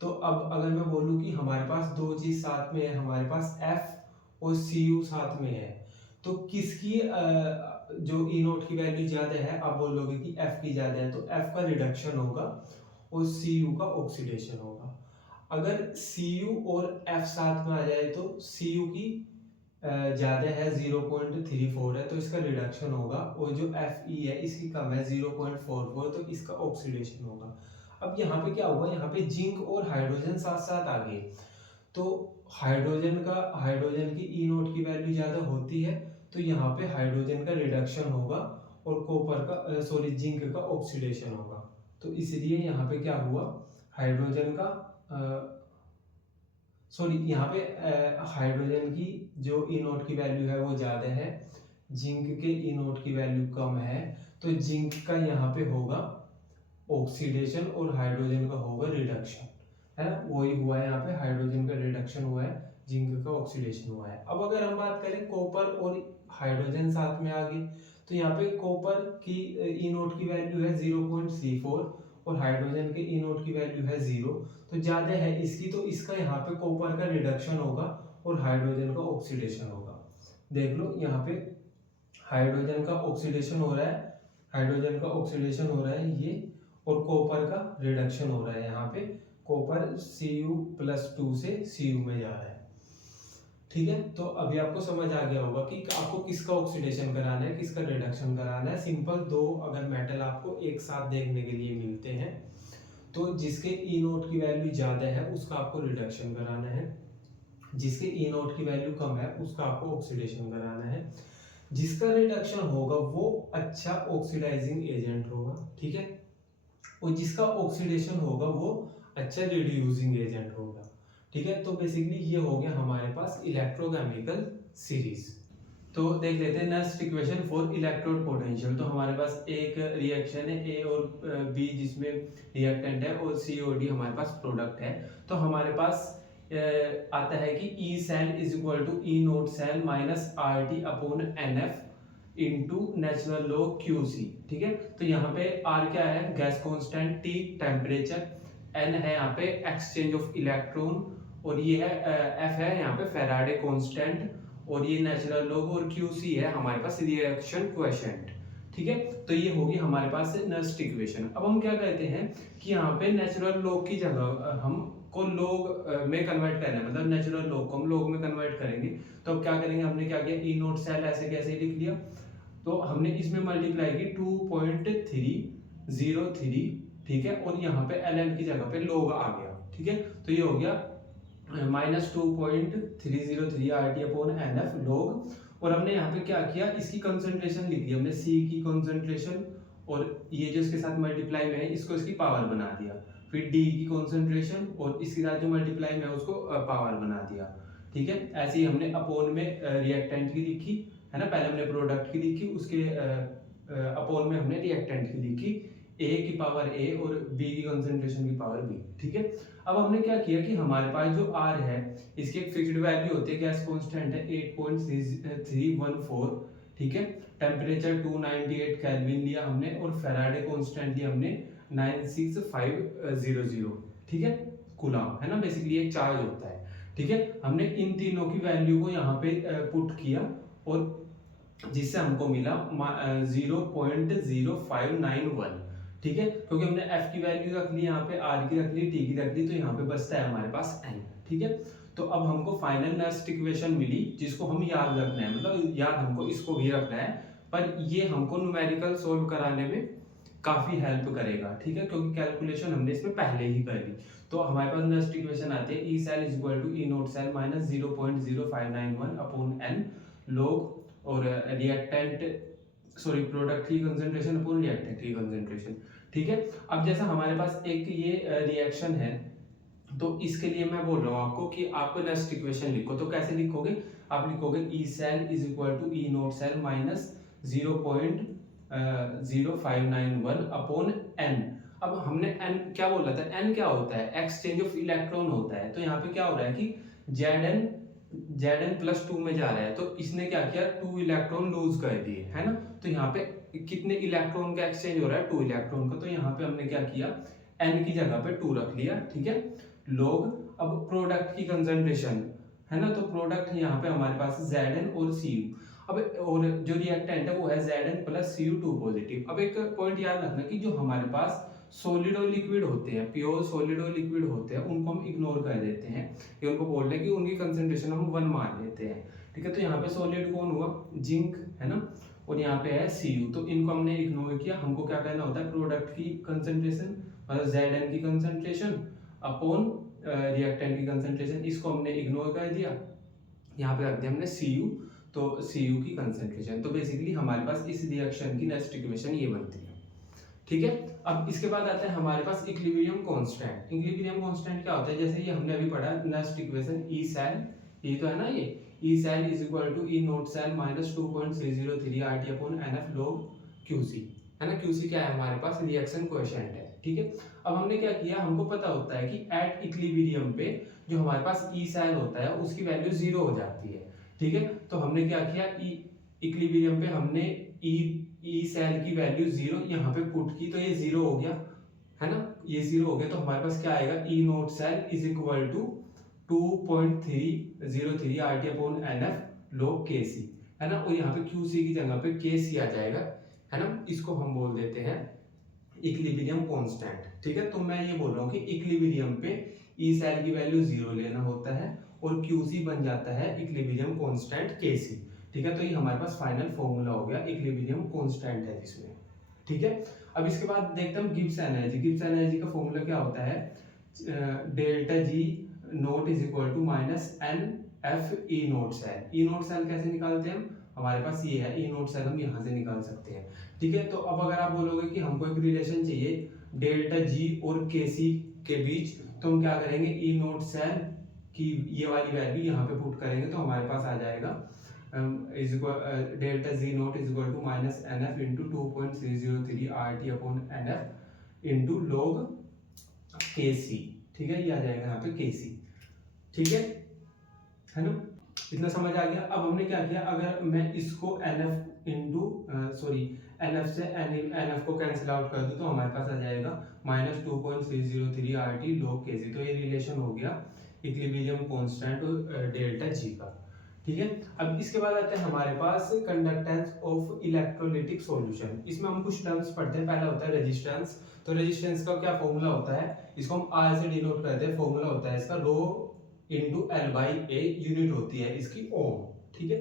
तो अब अगर मैं बोलूं कि हमारे पास दो चीज साथ में है, हमारे पास एफ और सी यू साथ में है, तो किसकी जो ई नोट की वैल्यू ज्यादा है, आप बोलोगे कि एफ की ज्यादा है, तो एफ का रिडक्शन होगा और सी यू का ऑक्सीडेशन होगा। अगर Cu और F साथ में आ जाए तो Cu की ज्यादा है 0.34 है, तो इसका रिडक्शन होगा, और जो Fe है इसकी कम है 0.44, तो इसका ऑक्सीडेशन होगा। अब यहाँ पे क्या होगा, यहाँ पे जिंक और हाइड्रोजन साथ साथ आ गए, तो हाइड्रोजन की ई नोट की वैल्यू ज्यादा होती है, तो यहाँ पे हाइड्रोजन का रिडक्शन होगा और कॉपर का जिंक का ऑक्सीडेशन होगा। तो इसलिए यहाँ पे क्या हुआ, हाइड्रोजन का यहाँ पे हाइड्रोजन की जो ई नोट की वैल्यू है वो ज्यादा है, जिंक के ई नोट की वैल्यू कम है, तो जिंक का यहाँ पे होगा ऑक्सीडेशन और हाइड्रोजन का होगा रिडक्शन, है ना, वही हुआ है, यहाँ पे हाइड्रोजन का रिडक्शन हुआ है, जिंक का ऑक्सीडेशन हुआ है। अब अगर हम बात करें कॉपर और हाइड्रोजन साथ में आ गए, तो यहाँ पे कॉपर की ई नोट की वैल्यू है 0.34 और हाइड्रोजन के ई नोट की वैल्यू है 0, तो ज्यादा है इसकी, तो इसका यहाँ पे कॉपर का रिडक्शन होगा और हाइड्रोजन का ऑक्सीडेशन होगा। देख लो यहाँ पे हाइड्रोजन का ऑक्सीडेशन हो रहा है, ये, और कॉपर का रिडक्शन हो रहा है, यहाँ पे कॉपर Cu+2 से Cu में जा रहा है, ठीक है। तो अभी आपको समझ आ गया होगा कि आपको किसका ऑक्सीडेशन कराना है, किसका रिडक्शन कराना है। सिंपल, दो अगर मेटल आपको एक साथ देखने के लिए मिलते हैं, तो जिसके ई नोट की वैल्यू ज्यादा है उसका आपको रिडक्शन कराना है, जिसके ई नोट की वैल्यू कम है उसका आपको ऑक्सीडेशन कराना है। जिसका रिडक्शन होगा वो अच्छा ऑक्सीडाइजिंग एजेंट होगा, ठीक है, और जिसका ऑक्सीडेशन होगा वो अच्छा रिड्यूसिंग एजेंट होगा, ठीक है। तो बेसिकली ये हो गया हमारे पास इलेक्ट्रोकेमिकल सीरीज। तो देख लेते हैं next equation for electrode potential. तो हमारे पास एक रिएक्शन है ए और बी जिसमें रिएक्टेंट है, और सी और डी हमारे पास प्रोडक्ट है। तो हमारे पास आता है कि E cell is equal to E naught cell minus R T upon N F into natural log Q C, ठीक है। तो यहाँ पे आर क्या है, gas constant, T temperature, N है यहाँ पे एक्सचेंज ऑफ इलेक्ट्रॉन, और ये है एफ है यहाँ पे फैराडे कांस्टेंट, और ये नेचुरल लॉग, और क्यूसी है हमारे पास रिएक्शन कोएफिशिएंट, ठीक है। तो ये होगी हमारे पास नेक्स्ट इक्वेशन। अब हम क्या कहते हैं कि यहाँ पे नेचुरल लॉग की जगह हमको लॉग में कन्वर्ट करना है, मतलब नेचुरल लॉग को हम लॉग में कन्वर्ट करेंगे। तो अब क्या करेंगे, हमने क्या किया, ई नोट सेल ऐसे कैसे लिख लिया, तो हमने इसमें मल्टीप्लाई की 2.303 ठीक है, और यहाँ पे ln की जगह पे log आ गया, ठीक है। तो ये हो गया -2.303 RT अपॉन NF log। और हमने यहाँ पे क्या किया, इसकी कंसंट्रेशन लिख दी हमने, C की कंसंट्रेशन, और ये जो इसके साथ मल्टीप्लाई में है इसको इसकी पावर बना दिया, फिर D की कंसंट्रेशन और इसके साथ जो मल्टीप्लाई में है उसको पावर बना दिया, ठीक है। ऐसे ही हमने अपोन में रिएक्टेंट की लिखी है ना, पहले हमने प्रोडक्ट की लिखी, उसके अपोन में हमने रिएक्टेंट की लिखी, A की पावर A और B की कंसंट्रेशन की पावर B, ठीक है। अब हमने क्या किया कि हमारे पास जो R है इसकी एक फिक्स्ड वैल्यू होती है, गैस कांस्टेंट है 8.314, ठीक है। टेम्परेचर 298 केल्विन लिया हमने, और फैराडे कांस्टेंट लिया हमने 96500, ठीक है, कूलम, है ना, बेसिकली एक चार्ज होता है, ठीक है। हमने इन तीनों की वैल्यू को यहाँ पे पुट किया, और जिससे हमको मिला 0.0591, ठीक है, क्योंकि हमने f की वैल्यू रख ली, यहाँ पे r की रख ली, t की रख ली, तो यहाँ पे बचता है हमारे पास n, ठीक है। तो अब हमको फाइनल नेस्ट इक्वेशन मिली जिसको हम याद रखना है, मतलब याद हमको इसको भी रखना है, पर ये हमको न्यूमेरिकल सोल्व कराने में काफी हेल्प करेगा, ठीक है, क्योंकि कैलकुलेशन हमने इसमें पहले ही कर ली। तो हमारे पास नेस्ट इक्वेशन आती है E cell is equal to E naught cell minus 0.0591 upon n log, और रिएक्टेंट सॉरी प्रोडक्ट की कंसंट्रेशन अपॉन रिएक्टेंट की कंसंट्रेशन, ठीक है। अब जैसा हमारे पास एक ये रिएक्शन है, तो इसके लिए मैं बोल रहा हूँ आपको कि आप नेक्स्ट इक्वेशन लिखो, तो कैसे लिखोगे, आप लिखोगे E cell is equal to E naught cell minus 0.0591 upon n। अब हमने n क्या बोला था, n क्या होता है, एक्सचेंज ऑफ इलेक्ट्रॉन होता है। तो यहाँ पे क्या हो रहा है कि Zn प्लस 2 में जा रहा है, तो इसने क्या किया, 2 इलेक्ट्रॉन लूज कर दिए, है ना। तो यहाँ पे कितने इलेक्ट्रॉन का एक्सचेंज हो रहा है, 2 इलेक्ट्रॉन का। तो यहाँ पे हमने क्या किया, n की जगह पे 2 रख लिया, ठीक है, log। अब प्रोडक्ट की कंसंट्रेशन है ना, तो प्रोडक्ट यहाँ पे हमारे पास Zn और Cu। अब और जो रिएक्टेंट है वो है Zn प्लस Cu2 पॉजिटिव। अब एक पॉइंट याद रखना कि जो हमारे पास सॉलिड और लिक्विड होते हैं, प्योर सॉलिड और लिक्विड होते हैं, उनको हम इग्नोर कर देते हैं, ये उनको बोल रहे हैं कि उनकी कंसंट्रेशन हम 1 मान लेते हैं, ठीक है। तो यहाँ पे सॉलिड कौन हुआ, जिंक, है ना, और यहाँ पे है Cu, तो इनको हमने इग्नोर किया। हमको क्या करना होता है, प्रोडक्ट की कंसंट्रेशन मतलब Zn की कंसंट्रेशन अपॉन रिएक्टेंट की कंसंट्रेशन, इसको हमने इग्नोर कर दिया, यहाँ पे रख दिया हमने Cu, तो Cu की कंसंट्रेशन। तो बेसिकली हमारे पास इस रिएक्शन की नेक्स्ट इक्वेशन ये बनती है, ठीक है। अब इसके बाद आता है हमारे पास इक्विलिब्रियम कांस्टेंट। इक्विलिब्रियम कांस्टेंट क्या होता है, जैसे ये हमने अभी पढ़ा नेक्स्ट इक्वेशन E cell, ये तो है ना, ये E cell is equal to E naught cell minus 2.303 RT upon NF log QC, है ना। QC क्या है हमारे पास, रिएक्शन कोएफिशिएंट है, ठीक है। अब हमने क्या किया, हमको पता होता है कि एट इक्विलिब्रियम पे जो हमारे पास E cell होता है उसकी वैल्यू 0 हो जाती है, ठीक है। तो हमने क्या किया, इक्विलिब्रियम पे हमने E cell की वैल्यू 0 यहाँ पे पुट की, तो ये 0 हो गया, है ना, ये 0 हो गया। तो हमारे पास क्या आएगा, E naught cell is equal to 2.303 RT upon NF log Kc, है ना, और यहाँ पे QC की जगह पे Kc आ जाएगा, है ना। इसको हम बोल देते हैं इक्विलिब्रियम कांस्टेंट, ठीक है। तो मैं ये बोल रहा हूँ कि इक्विलिब्रियम पे E cell की वैल्यू 0 लेना होता है, और QC बन जाता है इक्विलिब्रियम कांस्टेंट Kc, ठीक है। तो ये हमारे पास फाइनल फॉर्मूला हो गया, इक्विलिब्रियम कांस्टेंट है जिसमें, ठीक है। अब इसके बाद देखते हैं गिब्स एनर्जी। गिब्स एनर्जी का फॉर्मूला क्या होता है, delta G naught is equal to minus N F E naught cell. E naught cell कैसे निकालते हैं हम, हमारे पास ये है ई नोट सेल, हम यहाँ से निकाल सकते हैं, ठीक है। तो अब अगर आप बोलोगे कि हमको एक रिलेशन चाहिए डेल्टा जी और के सी के बीच, तो हम क्या करेंगे, ई नोट सेल की ये वाली वैल्यू यहाँ पे पुट करेंगे, तो हमारे पास आ जाएगा is equal delta z naught is equal to minus nf into 2.303 RT upon nf into log kc, ठीक है, ये आ जाएगा यहाँ पे kc, ठीक है ना, इतना समझ आ गया। अब हमने क्या किया, अगर मैं इसको nf into सॉरी nf से nf को कैंसिल आउट कर दूं, तो हमारे पास आ जाएगा minus 2.303 RT log kc। तो ये रिलेशन हो गया इक्विलिब्रियम कांस्टेंट और डेल्टा जी का, ठीक है। अब इसके बाद आता है हमारे पास कंडक्टेंस ऑफ इलेक्ट्रोलिटिक सॉल्यूशन। इसमें हम कुछ टर्म्स पढ़ते हैं, पहला होता है रेजिस्टेंस। तो रेजिस्टेंस का क्या फॉर्मूला होता है, इसको हम आर से डिनोट करते हैं, फॉर्मूला होता है इसका rho into L by A, unit होती है इसकी ओम, ठीक है।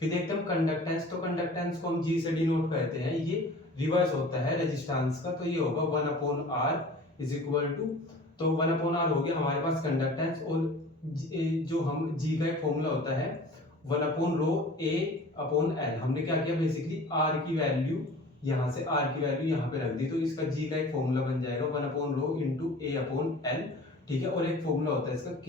फिर देखते हैं कंडक्टेंस, तो कंडक्टेंस को हम जी से डिनोट करते हैं, ये रिवर्स होता है रेजिस्टेंस का, तो ये होगा 1/r इज इक्वल टू, तो 1/r हो गया हमारे पास कंडक्टेंस, और जो हम जी का एक फॉर्मूला होता है 1/ρ हमने क्या किया बेसिकली r की वैल्यू यहाँ से r की वैल्यू यहाँ पे रख दी, तो इसका g का एक फॉर्मूला बन जाएगा 1/ρ इंटू a/l, ठीक है। और एक फॉर्मूला होता है इसका k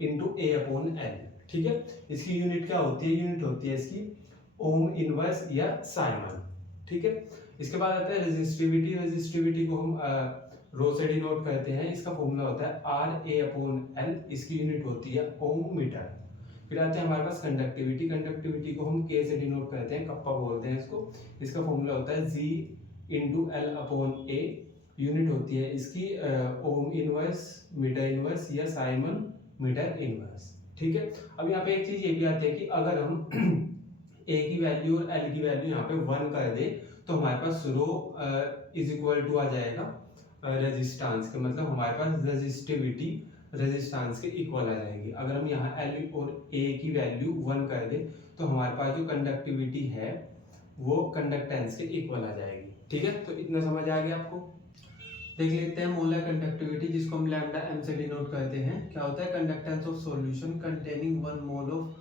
इंटू a/l, ठीक है। इसकी यूनिट क्या होती है, यूनिट होती है इसकी ओम इनवर्स या साइमन, ठीक है। इसके बाद आता है रेजिस्टिविटी। रेजिस्टिविटी को हम रो से डिनोट करते हैं, इसका फॉर्मूला होता है RA/L, इसकी यूनिट होती है ओम मीटर। फिर आते हैं हमारे पास कंडक्टिविटी। कंडक्टिविटी को हम K से डिनोट करते हैं, कप्पा बोलते हैं इसको। इसका फॉर्मूला होता है G इंटू L/A, यूनिट होती है इसकी ओम इनवर्स मीटर इनवर्स या साइमन मीटर इनवर्स, ठीक है। अब यहाँ पे एक चीज ये भी आती है कि अगर हम A की वैल्यू और L की वैल्यू यहाँ पे 1 कर दे तो हमारे पास रो इज इक्वल टू आ जाएगा रेजिस्टेंस के, मतलब हमारे पास रेजिस्टिविटी रेजिस्टेंस के इक्वल आ जाएगी। अगर हम यहाँ L और A की वैल्यू 1 कर दे तो हमारे पास जो कंडक्टिविटी है वो कंडक्टेंस के इक्वल आ जाएगी, ठीक है। तो इतना समझ आ गया आपको। देख लेते हैं मोलर कंडक्टिविटी, जिसको हम लैम्डा m से डिनोट करते हैं। क्या होता है, conductance of solution containing 1 mole of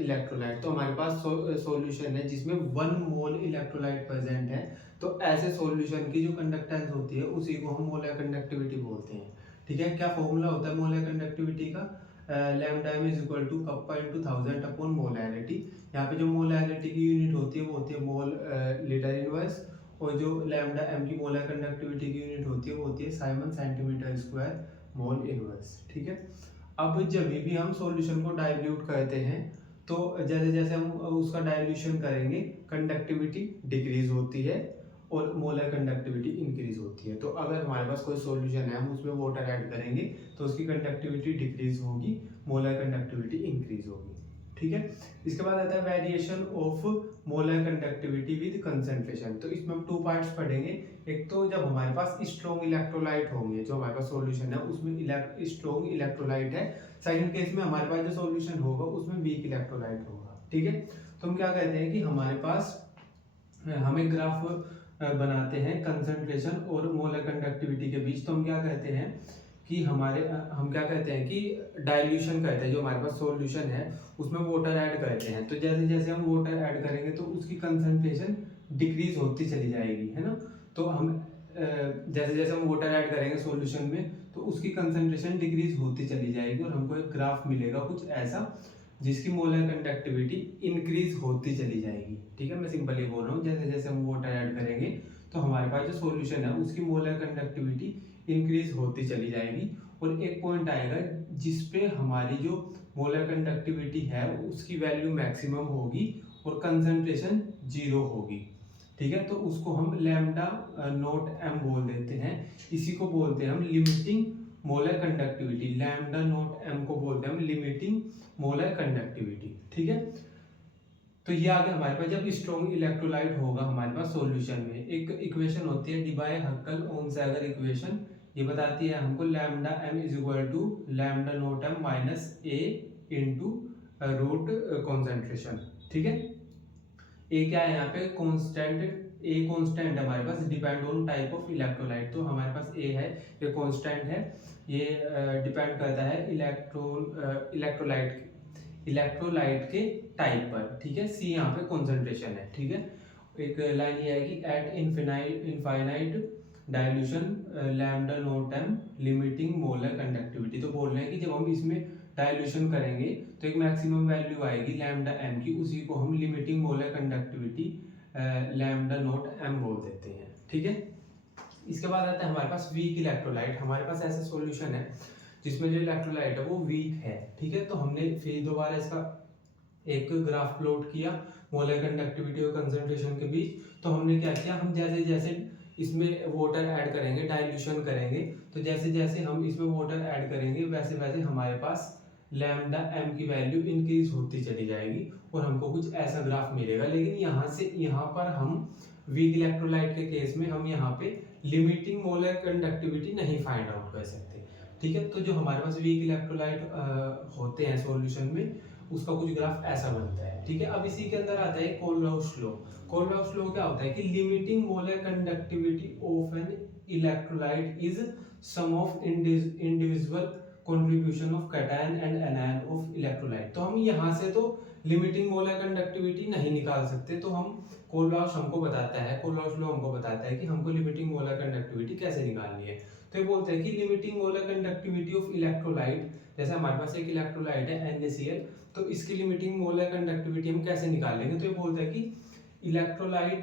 electrolyte. तो हमारे पास सॉल्यूशन है जिसमें 1 मोल इलेक्ट्रोलाइट प्रेजेंट है, तो ऐसे सॉल्यूशन की जो कंडक्टेंस होती है उसी को हम मोलर कंडक्टिविटी बोलते हैं, ठीक है। क्या फॉर्मूला होता है मोलर कंडक्टिविटी का, lambda m is equal to kappa into 1000 upon molarity. यहाँ पे जो मोलैरिटी की यूनिट होती है वो होती है मोल लीटर इनवर्स, और जो लैम्डा m की मोलर कंडक्टिविटी की यूनिट होती है वो होती है Simon centimetre square mole inverse, ठीक है। अब जब भी हम सॉल्यूशन को डाइल्यूट करते हैं तो जैसे जैसे हम उसका डाइल्यूशन करेंगे कंडक्टिविटी डिक्रीज होती है और मोलर कंडक्टिविटी इंक्रीज होती है। तो अगर हमारे पास कोई सॉल्यूशन है, हम उसमें वाटर ऐड करेंगे तो उसकी कंडक्टिविटी डिक्रीज होगी, मोलर कंडक्टिविटी इंक्रीज होगी, ठीक है। इसके बाद आता है variation of molar conductivity with concentration. तो इसमें हम 2 पार्ट्स पढ़ेंगे। एक तो जब हमारे पास स्ट्रॉन्ग इलेक्ट्रोलाइट होंगे, जो हमारे पास सॉल्यूशन है उसमें स्ट्रॉन्ग इलेक्ट्रोलाइट है। सेकंड केस में हमारे पास जो सॉल्यूशन होगा उसमें वीक इलेक्ट्रोलाइट होगा, ठीक है। तो हम क्या कहते हैं कि हमारे पास हमें ग्राफ बनाते हैं कंसंट्रेशन और मोलर कंडक्टिविटी के बीच। तो हम क्या कहते हैं कि हम क्या कहते हैं कि डाइल्यूशन करते हैं, जो हमारे पास सॉल्यूशन है उसमें वाटर ऐड करते हैं। तो जैसे जैसे हम वाटर ऐड करेंगे तो उसकी कंसंट्रेशन डिक्रीज होती चली जाएगी, है ना। तो हम जैसे जैसे हम वाटर ऐड करेंगे सॉल्यूशन में तो उसकी कंसंट्रेशन डिक्रीज होती चली जाएगी और हमको एक ग्राफ मिलेगा कुछ ऐसा जिसकी मोलर कंडक्टिविटी इंक्रीज होती चली जाएगी, ठीक है। मैं सिंपली बोल रहा हूँ, जैसे जैसे हम वाटर ऐड करेंगे तो हमारे पास जो सॉल्यूशन है उसकी मोलर कंडक्टिविटी इंक्रीज होती चली जाएगी और एक पॉइंट आएगा जिसपे हमारी जो मोलर कंडक्टिविटी है उसकी वैल्यू मैक्सिमम होगी और कंसंट्रेशन 0 होगी, ठीक है। तो उसको हम लैम्डा नॉट m बोल देते हैं। इसी को बोलते हैं हम limiting molar conductivity. Lambda naught m को बोलते हैं हम लिमिटिंग मोलर कंडक्टिविटी, ठीक है। तो ये आ गया हमारे पास जब स्ट्रॉन्ग इलेक्ट्रोलाइट होगा हमारे पास सॉल्यूशन में। एक इक्वेशन होती है डिबाय-हक्कल-ओहम-सैगर इक्वेशन, ये बताती है हमको lambda m is equal to lambda naught m minus a into root concentration, ठीक है। ए क्या है यहाँ पे कांस्टेंट, ए कांस्टेंट है हमारे पास, depend on type of electrolyte. तो हमारे पास ए है, ये कांस्टेंट है, ये डिपेंड करता है इलेक्ट्रोलाइट के टाइप पर, ठीक है। सी यहाँ पे कंसंट्रेशन है, ठीक है। एक लाइन ये है कि eight infinite dilution lambda naught m limiting molar conductivity. तो बोल रहे हैं कि जब हम इसमें डाइल्यूशन करेंगे तो एक मैक्सिमम वैल्यू आएगी लैम्डा m की, उसी को हम limiting molar conductivity lambda naught m बोल देते हैं, ठीक है। इसके बाद आता है हमारे पास वीक इलेक्ट्रोलाइट। हमारे पास ऐसा सॉल्यूशन है जिसमें जो इलेक्ट्रोलाइट है वो वीक है, ठीक है। तो हमने फिर दोबारा इसका एक ग्राफ प्लॉट किया मोलर कंडक्टिविटी और कंसंट्रेशन के बीच। तो हमने क्या किया, हम जैसे जैसे इसमें वाटर ऐड करेंगे, डाइल्यूशन करेंगे, तो जैसे जैसे हम इसमें वाटर ऐड करेंगे वैसे वैसे हमारे पास लैम्डा m की वैल्यू इंक्रीज होती चली जाएगी और हमको कुछ ऐसा ग्राफ मिलेगा। लेकिन यहाँ से यहाँ पर हम वीक इलेक्ट्रोलाइट के केस में हम यहाँ पे लिमिटिंग मोलर कंडक्टिविटी नहीं फाइंड आउट कर सकते, ठीक है। तो जो हमारे पास वीक इलेक्ट्रोलाइट होते हैं सॉल्यूशन में उसका कुछ ग्राफ ऐसा बनता है। ठीक है, अब इसी के अंदर आता है कोलराउस लॉ। कोलराउस लॉ क्या होता है कि limiting molar conductivity of an electrolyte is sum of individual contribution of cation and anion of electrolyte. तो हम यहाँ से तो लिमिटिंग मोलर कंडक्टिविटी नहीं निकाल सकते, तो हम कोलराउस हमको बताता है, कोलराउस लॉ हमको बताता है कि हमको लिमिटिंग मोलर कंडक्टिविटी कैसे निकालनी है। तो ये बोलते हैं कि limiting molar conductivity of electrolyte, जैसे हमारे पास एक इलेक्ट्रोलाइट है NaCl, तो इसकी लिमिटिंग मोलर कंडक्टिविटी हम कैसे निकालेंगे। तो ये बोलते हैं कि electrolyte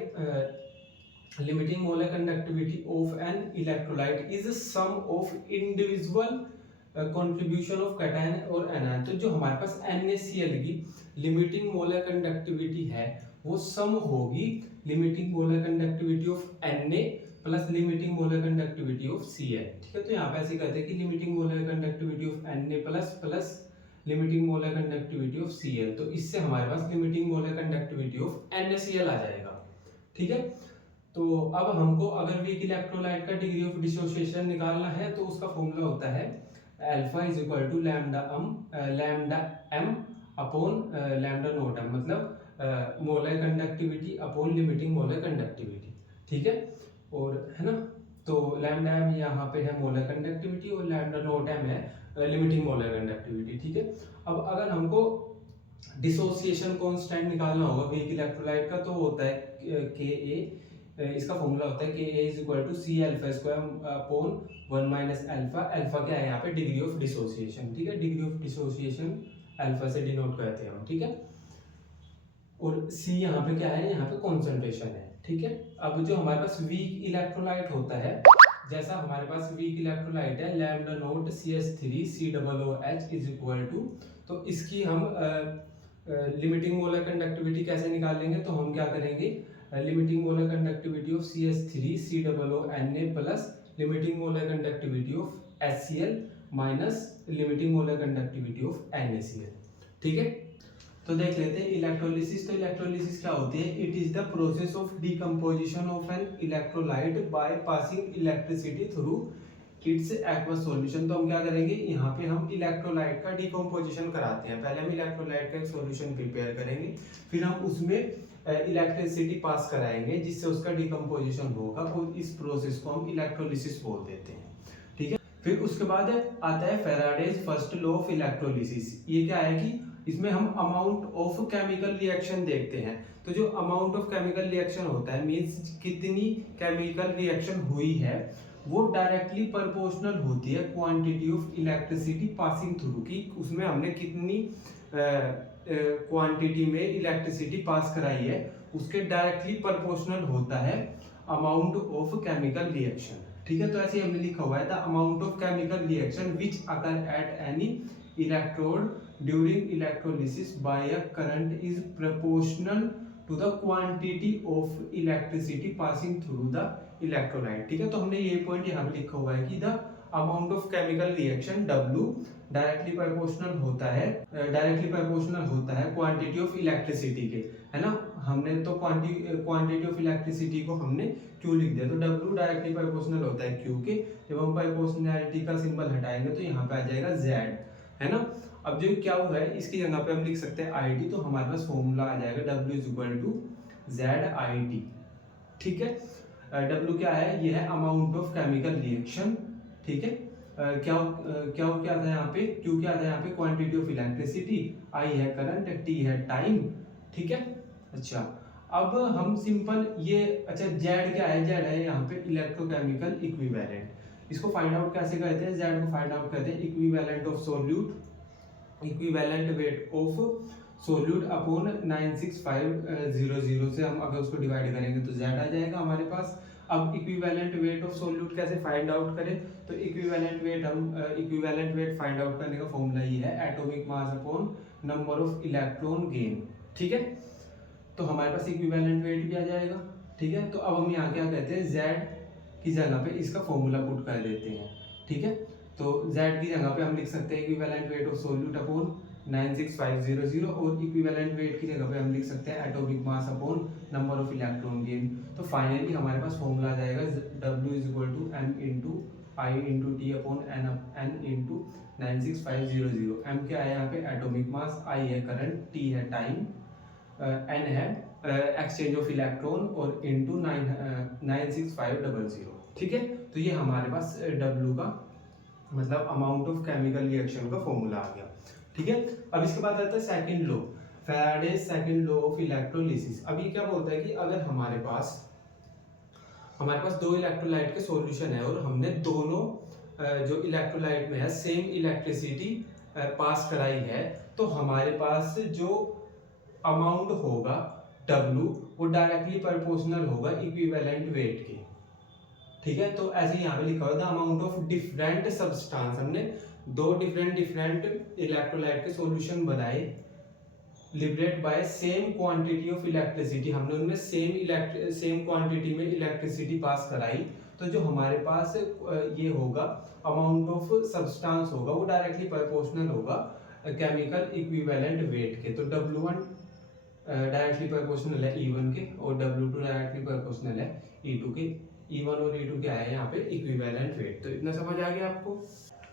limiting molar conductivity of an electrolyte is sum of individual contribution of cation और एनायन। तो जो हमारे पास NaCl की लिमिटिंग मोलर कंडक्टिविटी है वो सम होगी limiting molar conductivity of Na plus limiting molar conductivity of Cl। ठीक है, तो यहाँ पे ऐसे कहते हैं कि limiting molar conductivity of Na plus limiting molar conductivity of Cl। तो इससे हमारे पास limiting molar conductivity of NaCl आ जाएगा। ठीक है, तो अब हमको अगर वीक इलेक्ट्रोलाइट का डिग्री ऑफ डिसोसिएशन निकालना है तो उसका फॉर्मूला होता है alpha is equal to lambda m upon lambda naught m, मतलब molar conductivity upon limiting molar conductivity. ठीक है, और है ना, तो लैम्डा m यहाँ पे है मोलर कंडक्टिविटी और लैम्डा नॉट m है लिमिटिंग मोलर कंडक्टिविटी। ठीक है, अब अगर हमको डिसोसिएशन कांस्टेंट निकालना होगा वीक इलेक्ट्रोलाइट का तो होता है Ka, इसका फॉर्मूला होता है Ka is equal to C alpha square upon 1 minus alpha. Alpha क्या है यहाँ पे, डिग्री ऑफ डिसोसिएशन। ठीक है, डिग्री ऑफ डिसोसिएशन अल्फा से डिनोट करते हैं हम। ठीक है, और C यहाँ पे क्या है, यहाँ पे कॉन्सेंट्रेशन है। ठीक है, अब जो हमारे पास वीक इलेक्ट्रोलाइट होता है, जैसा हमारे पास वीक इलेक्ट्रोलाइट है lambda naught CS3 COOH is equal to, तो इसकी हम लिमिटिंग मोलर कंडक्टिविटी कैसे निकालेंगे, तो हम क्या करेंगे, limiting molar conductivity of CS3 COONA plus limiting molar conductivity of HCl minus limiting molar conductivity of NaCl। ठीक है, तो देख लेते हैं इलेक्ट्रोलिसिस। तो इलेक्ट्रोलिसिस क्या होती है, it is the process of decomposition of an electrolyte by passing electricity through it's aqueous solution. तो हम क्या करेंगे, यहाँ पे हम इलेक्ट्रोलाइट का डिकम्पोजिशन कराते हैं। पहले हम इलेक्ट्रोलाइट का एक सॉल्यूशन प्रिपेयर करेंगे, फिर हम उसमें इलेक्ट्रिसिटी पास कराएंगे जिससे उसका डिकम्पोजिशन होगा, और इस प्रोसेस को हम इलेक्ट्रोलिसिस बोल देते हैं। ठीक है, फिर उसके बाद आता है Faraday's first law of electrolysis. ये क्या है कि इसमें हम अमाउंट ऑफ केमिकल रिएक्शन देखते हैं। तो जो अमाउंट ऑफ केमिकल रिएक्शन होता है मींस कितनी केमिकल रिएक्शन हुई है, वो डायरेक्टली प्रोपोर्शनल होती है quantity of electricity passing through की, उसमें हमने कितनी क्वांटिटी में इलेक्ट्रिसिटी पास कराई है उसके डायरेक्टली प्रोपोर्शनल होता है अमाउंट ऑफ केमिकल रिएक्शन। ठीक है, तो ऐसे हमने लिखा हुआ है the amount of chemical reaction which occur at any electrode during electrolysis by a current is proportional to the quantity of electricity passing through the electrolyte. ठीक है, तो हमने ये पॉइंट यहाँ पे लिखा हुआ है कि the amount of chemical reaction W directly proportional होता है क्वांटिटी ऑफ इलेक्ट्रिसिटी के, है ना। हमने तो क्वांटिटी ऑफ इलेक्ट्रिसिटी को हमने Q लिख दिया, तो W डायरेक्टली प्रोपोर्शनल होता है Q के। जब हम प्रोपोर्शनैलिटी का सिंबल हटाएंगे तो यहाँ पे आ जाएगा Z, है ना। अब जो क्या हुआ है इसकी जगह पे हम लिख सकते हैं IT, तो हमारे पास फॉर्मूला आ जाएगा W is equal to ZIT। ठीक है, W क्या है, ये है अमाउंट ऑफ केमिकल रिएक्शन। ठीक है, क्या था यहाँ पे, Q क्या था यहाँ पे, क्वांटिटी ऑफ इलेक्ट्रिसिटी, I है करंट, T है टाइम। ठीक है, अच्छा अब हम सिंपल ये, अच्छा Z क्या है, Z है यहाँ पे इलेक्ट्रोकेमिकल इक्विवेलेंट। इसको फाइंड आउट कैसे करते हैं, Z को फाइंड आउट करते हैं equivalent of solute, equivalent weight of solute upon 96500 से हम अगर उसको डिवाइड करेंगे तो Z आ जाएगा हमारे पास। अब इक्विवेलेंट वेट ऑफ सोल्यूट कैसे फाइंड आउट करें, तो इक्विवेलेंट वेट फाइंड आउट करने का फॉर्मूला ये है atomic mass upon number of electron gain. ठीक है, तो हमारे पास इक्विवेलेंट वेट भी आ जाएगा। ठीक है, तो अब हम यहाँ क्या कहते हैं, Z की जगह पे इसका फॉर्मूला पुट कर देते हैं। ठीक है, तो Z की जगह पे हम लिख सकते हैं equivalent weight of solute upon 96500, और इक्विवेलेंट वेट की जगह पे हम लिख सकते हैं atomic mass upon number of electron gain. तो फाइनली हमारे पास फॉर्मूला आ जाएगा W is equal to M into I into T upon N into 96500। M क्या है यहाँ पे एटॉमिक मास, आई है करंट, टी है टाइम, एन है एक्सचेंज ऑफ इलेक्ट्रॉन और इनटू 96500। ठीक है, तो ये हमारे पास डब्ल्यू का मतलब अमाउंट ऑफ केमिकल रिएक्शन का फॉर्मूला आ गया। ठीक है, अब इसके बाद आता है second law, Faraday's second law of electrolysis. अब ये क्या बोलता है कि अगर हमारे पास दो इलेक्ट्रोलाइट के सॉल्यूशन है और हमने दोनों जो इलेक्ट्रोलाइट में है सेम इलेक्ट्रिसिटी पास कराई है, तो हमारे पास जो अमाउंट होगा W वो डायरेक्टली प्रोपोर्शनल होगा इक्विवेलेंट वेट के। ठीक है, तो ऐसे यहाँ पे लिखा हुआ the amount of different substance, हमने दो डिफरेंट इलेक्ट्रोलाइट के सॉल्यूशन बनाए, liberate by same quantity of electricity, हमने उनमें सेम क्वांटिटी में इलेक्ट्रिसिटी पास कराई, तो जो हमारे पास ये होगा अमाउंट ऑफ सब्सटेंस होगा वो डायरेक्टली प्रोपोर्शनल होगा केमिकल इक्विवेलेंट वेट के। तो W1 डायरेक्टली प्रोपोर्शनल है E1 के और W2 डायरेक्टली प्रोपोर्शनल है E2 के। E1 और E2 क्या है यहाँ पे इक्विवेलेंट वेट। तो इतना समझ आ गया आपको।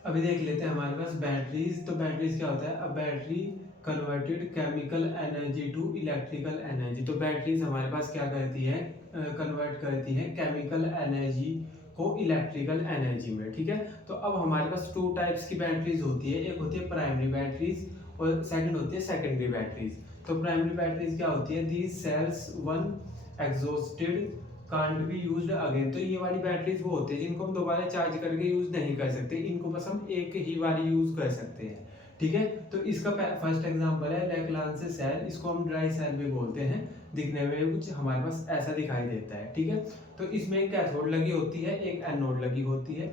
अभी देख लेते हैं हमारे पास बैटरीज। तो बैटरीज क्या होता है, अब battery converted chemical energy to electrical energy. तो बैटरीज हमारे पास क्या करती है, कन्वर्ट करती है केमिकल एनर्जी को इलेक्ट्रिकल एनर्जी में। ठीक है, तो अब हमारे पास टू टाइप्स की बैटरीज होती है, एक होती है प्राइमरी बैटरीज और सेकंड होती है सेकेंडरी बैटरीज। तो प्राइमरी बैटरीज क्या होती है, these cells one exhausted can't be used again. तो ये वाली बैटरीज वो होती है जिनको हम दोबारा चार्ज करके यूज नहीं कर सकते, इनको बस हम एक ही बार यूज कर सकते हैं। ठीक है, तो इसका फर्स्ट एग्जांपल है लैक्लांस सेल, इसको हम ड्राई सेल भी बोलते हैं, दिखने में कुछ हमारे पास ऐसा दिखाई देता है। ठीक है, तो इसमें एक कैथोड लगी होती है, एक एनोड लगी होती है।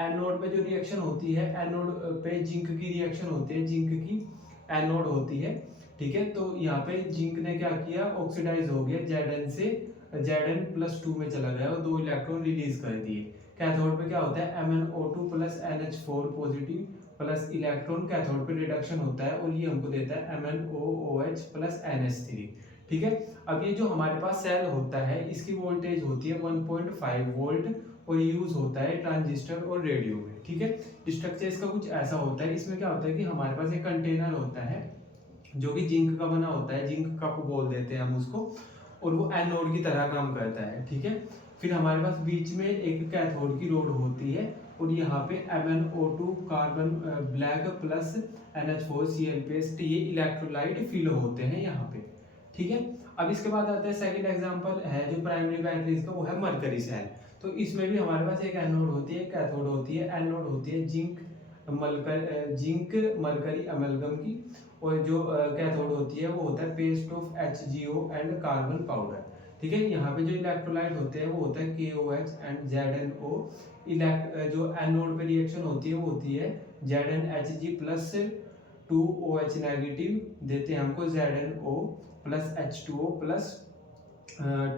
एनोड पे जो रिएक्शन होती है, एनोड पे जिंक की रिएक्शन होती है, जिंक की एनोड होती है। ठीक है, तो यहाँ पे जिंक ने क्या किया, ऑक्सीडाइज हो गया, Zn से Zn+2 में चला गया और दो इलेक्ट्रॉन रिलीज कर दिए। कैथोड पे क्या होता है, MnO2 plus NH4 positive plus electron cathode पे रिडक्शन होता है और ये हमको देता है MnOOH प्लस NH3। ठीक है, अब ये जो हमारे पास सेल होता है इसकी वोल्टेज होती है 1.5 वोल्ट और यूज होता है ट्रांजिस्टर और रेडियो में। ठीक है, स्ट्रक्चर इसका कुछ ऐसा होता है, इसमें क्या होता है कि हमारे पास एक कंटेनर होता है जो कि जिंक का बना होता है, जिंक कप बोल देते हैं हम उसको, और वो एनोड की तरह काम करता है। ठीक है, फिर हमारे पास बीच में एक कैथोड की रोड होती है और यहाँ पे MnO2 carbon black plus NH4Cl ये इलेक्ट्रोलाइट फिल होते हैं यहाँ पे। ठीक है, अब इसके बाद आता है सेकंड एग्जांपल है जो प्राइमरी बैटरीज का, वो है मरकरी सेल। तो इसमें भी हमारे पास एक एनोड होती है, एक कैथोड होती है। एनोड होती है जिंक मरकरी अमेलगम की और जो कैथोड होती है वो होता है paste of HgO and carbon powder. ठीक है, यहाँ पे जो इलेक्ट्रोलाइट होते हैं वो होता है KOH एंड ZnO। जो एनोड पे रिएक्शन होती है वो होती है ZnHg प्लस 2OH नेगेटिव देते हैं हमको ZnO plus H2O plus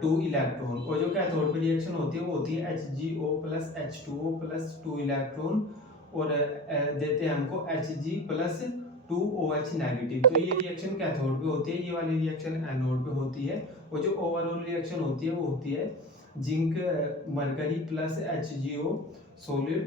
2 electron, और जो कैथोड पे रिएक्शन होती है वो होती है HgO plus H2O plus 2 electron और देते हैं हमको Hg प्लस 2OH नेगेटिव। तो ये रिएक्शन कैथोड पे होती है, ये वाली रिएक्शन एनोड पे होती है, और जो ओवरऑल रिएक्शन होती है वो होती है zinc mercury plus HgO solid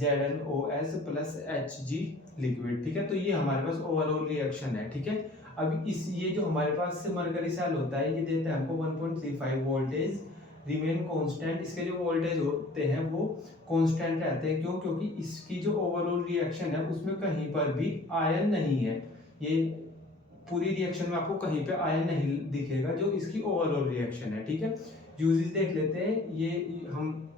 ZnOS plus Hg liquid. ठीक है, तो ये हमारे पास ओवरऑल रिएक्शन है। ठीक है, अब ये जो हमारे पास मरकरी सेल होता है ये देता है हमको 1.35 वोल्टेज रिमेन कांस्टेंट। इसके जो वोल्टेज होते हैं वो कांस्टेंट रहते हैं, क्यों, क्योंकि इसकी जो ओवरऑल रिएक्शन है उसमें कहीं पर भी आयन नहीं है। ये पूरी रिएक्शन में आपको कहीं पे आयन नहीं दिखेगा, जो इसकी ओवरऑल रिएक्शन है। ठीक है, यूजेस देख लेते हैं, ये हम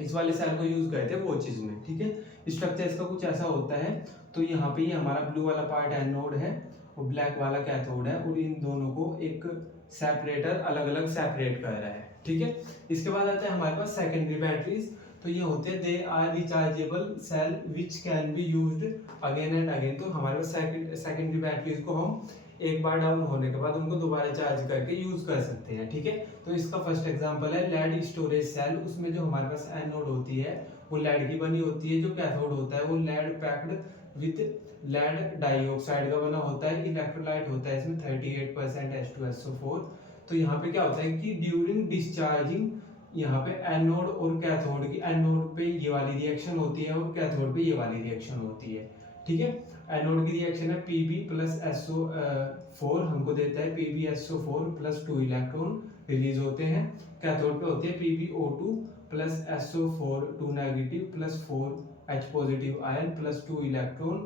इस वाले सेल को यूज करते हैं वो चीज में। ठीक है, स्ट्रक्चर इसका कुछ ऐसा होता है। तो यहाँ पे ये हमारा ब्लू वाला पार्ट एनोड है और ब्लैक वाला कैथोड है, और इन दोनों को एक सेपरेटर अलग अलग सेपरेट कर रहा है। ठीक है, इसके बाद आता है हमारे पास सेकेंडरी बैटरीज। तो ये होते हैं they are rechargeable cell which can be used again and again. तो हमारे पास सेकेंडरी बैटरीज को हम एक बार डाउन होने के बाद उनको दोबारा चार्ज करके यूज कर सकते हैं। ठीक है, तो इसका फर्स्ट एग्जांपल है लेड स्टोरेज सेल। उसमें जो हमारे पास एनोड होती है वो लेड की बनी होती है, जो कैथोड होता है वो lead packed with lead dioxide का बना होता है। इलेक्ट्रोलाइट होता है इसमें 38% H2SO4। तो यहाँ पे क्या होता है कि ड्यूरिंग डिस्चार्जिंग यहाँ पे एनोड और कैथोड की, एनोड पे ये वाली रिएक्शन होती है और कैथोड पे ये वाली रिएक्शन होती है, ठीक है। एनोड की रिएक्शन है Pb प्लस SO4 हमको देता है PbSO4 प्लस 2 इलेक्ट्रॉन रिलीज होते हैं। कैथोड पे होती है PbO2 plus SO4 2 negative plus 4H positive ion plus 2 electron,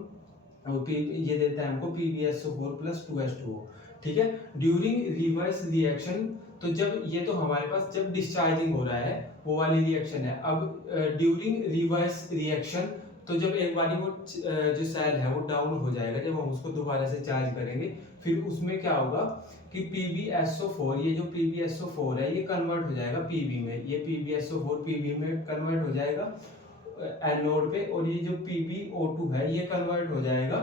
और ये देता है हमको PbSO4 प्लस 2H2O, ठीक है। ड्यूरिंग रिवर्स रिएक्शन, तो जब ये तो हमारे पास जब डिस्चार्जिंग हो रहा है वो वाली रिएक्शन है। अब ड्यूरिंग रिवर्स रिएक्शन, तो जब एक बारी वो जो सेल है वो डाउन हो जाएगा, जब हम उसको दोबारा से चार्ज करेंगे, फिर उसमें क्या होगा कि PbSO4, ये जो PbSO4 है ये कन्वर्ट हो जाएगा Pb में, ये PbSO4 Pb में कन्वर्ट हो जाएगा एनोड पे, और ये जो PbO2 है ये कन्वर्ट हो जाएगा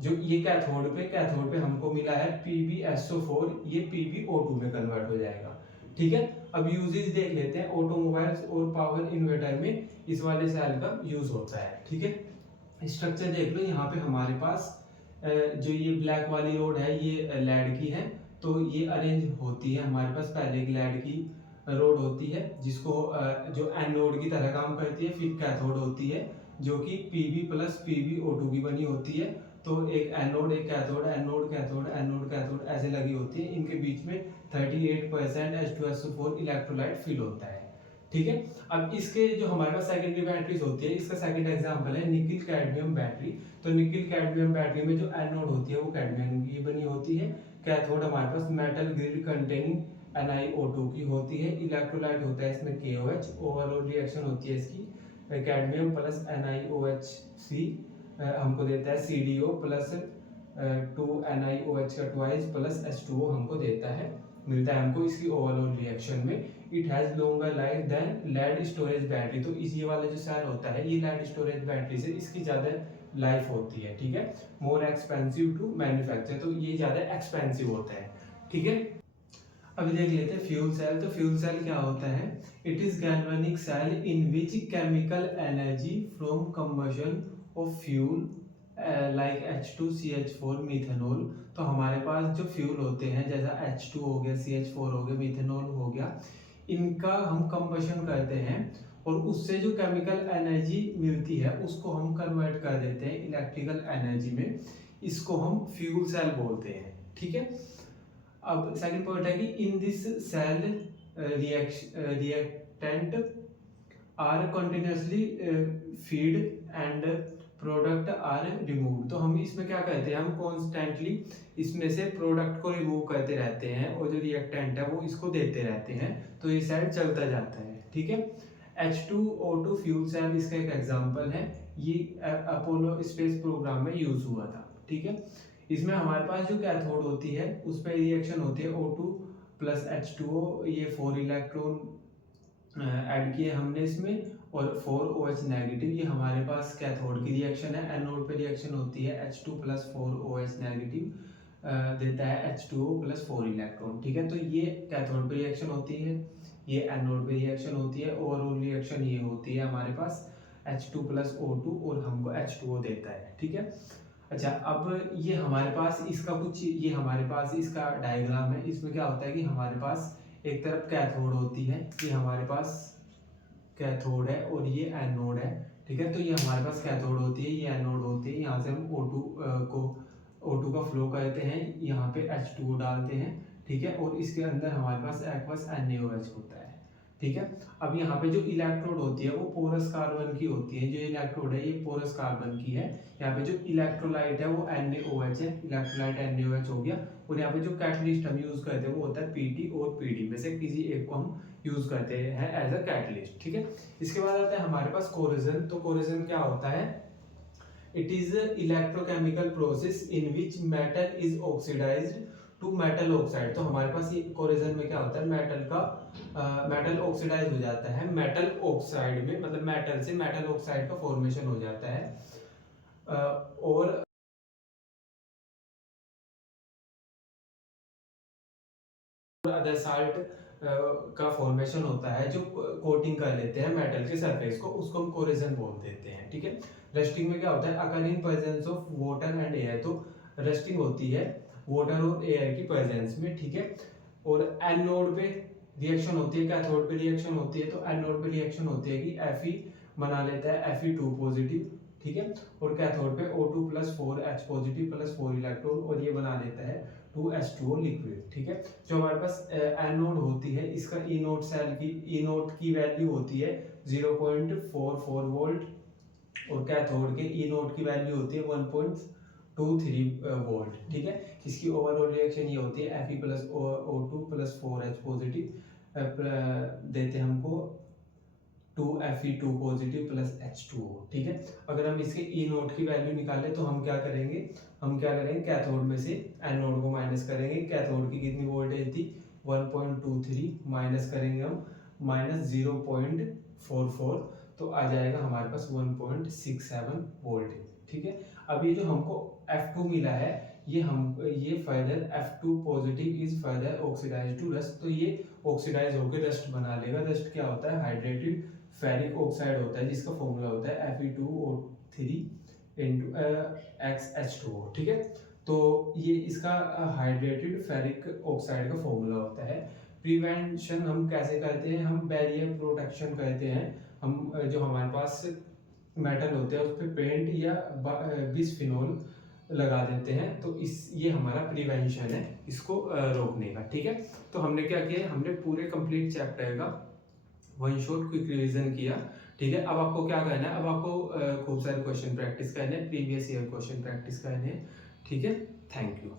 जो ये कैथोड पे हमको मिला है PbSO4, ये PbO2 में कन्वर्ट हो जाएगा, ठीक है। अब यूजेज देख लेते हैं। ऑटोमोबाइल्स और पावर इन्वर्टर में इस वाले सेल का यूज होता है, ठीक है। स्ट्रक्चर देख लो, यहाँ पे हमारे पास जो ये ब्लैक वाली रोड है ये लेड की है, तो ये अरेंज होती है हमारे पास। पहले एक लेड की रोड होती है जिसको जो एनोड की तरह काम करती है, फिर कैथोड होती है जो कि Pb प्लस PbO2 की बनी होती है। तो एक एनोड एक cathode, anode cathode anode cathode ऐसे लगी होती है, इनके बीच में 38% H2SO4 इलेक्ट्रोलाइट फिल होता है, ठीक है। अब इसके जो हमारे पास सेकेंडरी बैटरीज होती है, इसका सेकंड एग्जांपल है निकिल कैडमियम बैटरी। तो निकिल कैडमियम बैटरी में जो एनोड होती है वो कैडमियम की बनी होती है, कैथोड हमारे पास मेटल ग्रिड कंटेनिंग NiO2 की होती है, इलेक्ट्रोलाइट होता है इसमें KOH। ओवरऑल रिएक्शन होती है इसकी कैडमियम प्लस NiOHC हमको देता है CdO प्लस 2 NiOH का ट्वाइस प्लस H2O हमको देता है, मिलता है हमको इसकी ओवरऑल रिएक्शन में। It has longer life than lead storage battery. तो इस ये वाला जो सेल होता है ये लेड स्टोरेज बैटरी से इसकी ज़्यादा लाइफ होती है, ठीक है। मोर एक्सपेंसिव टू मैन्युफैक्चर, तो ये ज़्यादा एक्सपेंसिव होता है, ठीक है। अभी देख लेते हैं फ्यूल सेल। तो फ्यूल सेल क्या होता है? It is galvanic cell in which chemical energy from combustion of fuel like H2CH4 methanol. तो हमारे पास जो फ्यूल होते हैं जैसा H2 हो गया, CH4 हो गया, मिथेनॉल हो गया, इनका हम कंबशन करते हैं और उससे जो केमिकल एनर्जी मिलती है उसको हम कन्वर्ट कर देते हैं इलेक्ट्रिकल एनर्जी में, इसको हम फ्यूल सेल बोलते हैं, ठीक है। अब सेकंड पॉइंट है कि in this cell reactant are continuously feed and product are remove. तो हम इसमें क्या करते हैं, हम कॉन्स्टेंटली इसमें से प्रोडक्ट को रिमूव करते रहते हैं और जो रिएक्टेंट है वो इसको देते रहते हैं, तो ये सेल चलता जाता है, ठीक है। H2O2 फ्यूल सेल इसका एक एग्जांपल है, ये अपोलो स्पेस प्रोग्राम में यूज हुआ था, ठीक है। इसमें हमारे पास जो कैथोड होती है उस पर रिएक्शन होती है O2 प्लस H2O, ये 4 इलेक्ट्रॉन ऐड किए हमने इसमें, और 4OH नेगेटिव, ये हमारे पास कैथोड की रिएक्शन है। एनोड पे रिएक्शन होती है H2 प्लस 4OH नेगेटिव देता है H2O प्लस 4 इलेक्ट्रॉन, ठीक है। तो ये कैथोड पे रिएक्शन होती है, ये एनोड पे रिएक्शन होती है, ओवरऑल रिएक्शन ये होती है हमारे पास H2 प्लस O2 और हमको H2O देता है, ठीक है। अच्छा, अब ये हमारे पास इसका कुछ, ये हमारे पास इसका डायग्राम है। इसमें क्या होता है कि हमारे पास एक तरफ कैथोड होती है, ये हमारे पास कैथोड है और ये एनोड है, ठीक है। तो ये हमारे पास कैथोड होती है, ये एनोड होती है, यहाँ से हम O2 का फ्लो करते हैं, यहाँ पे H2O डालते हैं, ठीक है। और इसके अंदर हमारे पास एक्वस NaOH होता है, ठीक है। अब यहाँ पे जो इलेक्ट्रोड होती है वो पोरस कार्बन की होती है, जो इलेक्ट्रोड है ये पोरस कार्बन की है। यहाँ पे जो इलेक्ट्रोलाइट है वो NaOH है, इलेक्ट्रोलाइट NaOH हो गया। और यहाँ पे जो कैटलिस्ट हम यूज करते हैं वो होता है PT और PD में से किसी एक को हम यूज करते हैं एज अ कैटलिस्ट, ठीक है। इसके बाद आता है हमारे पास कोरोजन। तो कोरोजन क्या होता है? It is electrochemical process in which metal is oxidized to metal oxide. तो हमारे पास ये कोरोजन में क्या होता है, मेटल ऑक्सीडाइज हो जाता है मेटल ऑक्साइड में, मतलब मेटल से मेटल ऑक्साइड का फॉर्मेशन हो जाता है और अदर साल्ट का फॉर्मेशन होता है जो कोटिंग कर लेते हैं मेटल के सरफेस को, उसको हम कोरोजन बोल देते हैं, ठीक है। रस्टिंग में क्या होता है, occur in presence of water and air. तो रस्टिंग होती है वाटर और एयर की प्रेजेंस में, ठीक है। और एनोड पे रिएक्शन होती है, कैथोड पे रिएक्शन होती है। तो एनोड पे रिएक्शन होती है कि Fe बना लेता है Fe2 पॉजिटिव, ठीक है, और कैथोड पे O2 plus 4H positive plus 4 electron, और ये बना लेता है 2H2O लिक्विड, ठीक है। जो हमारे पास एनोड होती है, इसका ई नोट सेल की ई नोट की वैल्यू होती है 0.44 वोल्ट, और कैथोड के ई नोट की वैल्यू होती है 1.23 वोल्ट, ठीक है। इसकी ओवरऑल रिएक्शन ये होती है Fe plus O2 plus 4H positive देते हैं हमको 2Fe2 पॉजिटिव प्लस H2O, ठीक है। अगर हम इसके ई नोट की वैल्यू निकालें तो हम क्या करेंगे, कैथोड में से एनोड को माइनस करेंगे। कैथोड की कितनी वोल्टेज थी 1.23, माइनस करेंगे हम माइनस 0.44, तो आ जाएगा हमारे पास 1.67 वोल्ट, ठीक है। अब ये जो हमको F2 मिला है, ये further F2 positive is further oxidize to rust, तो ये ऑक्सीडाइज होकर रस्ट बना लेगा। रस्ट क्या होता है, हाइड्रेटेड फेरिक ऑक्साइड होता है, जिसका फॉर्मूला होता है Fe2O3 into XH2O, ठीक है। तो ये इसका हाइड्रेटेड फेरिक ऑक्साइड का फॉर्मूला होता है। प्रिवेंशन हम कैसे करते हैं, हम बैरियर प्रोटेक्शन करते हैं। हम जो हमारे पास मेटल होते हैं उस पर पेंट या बिस्फिनोल लगा देते हैं, तो ये हमारा प्रिवेंशन है इसको रोकने का, ठीक है। तो हमने क्या किया, हमने पूरे कंप्लीट चैप्टर का वन शॉट क्विक रिवीजन किया, ठीक है। अब आपको क्या करना है, अब आपको खूब सारे क्वेश्चन प्रैक्टिस करने हैं, प्रीवियस ईयर क्वेश्चन प्रैक्टिस करने हैं, ठीक है। Thank you.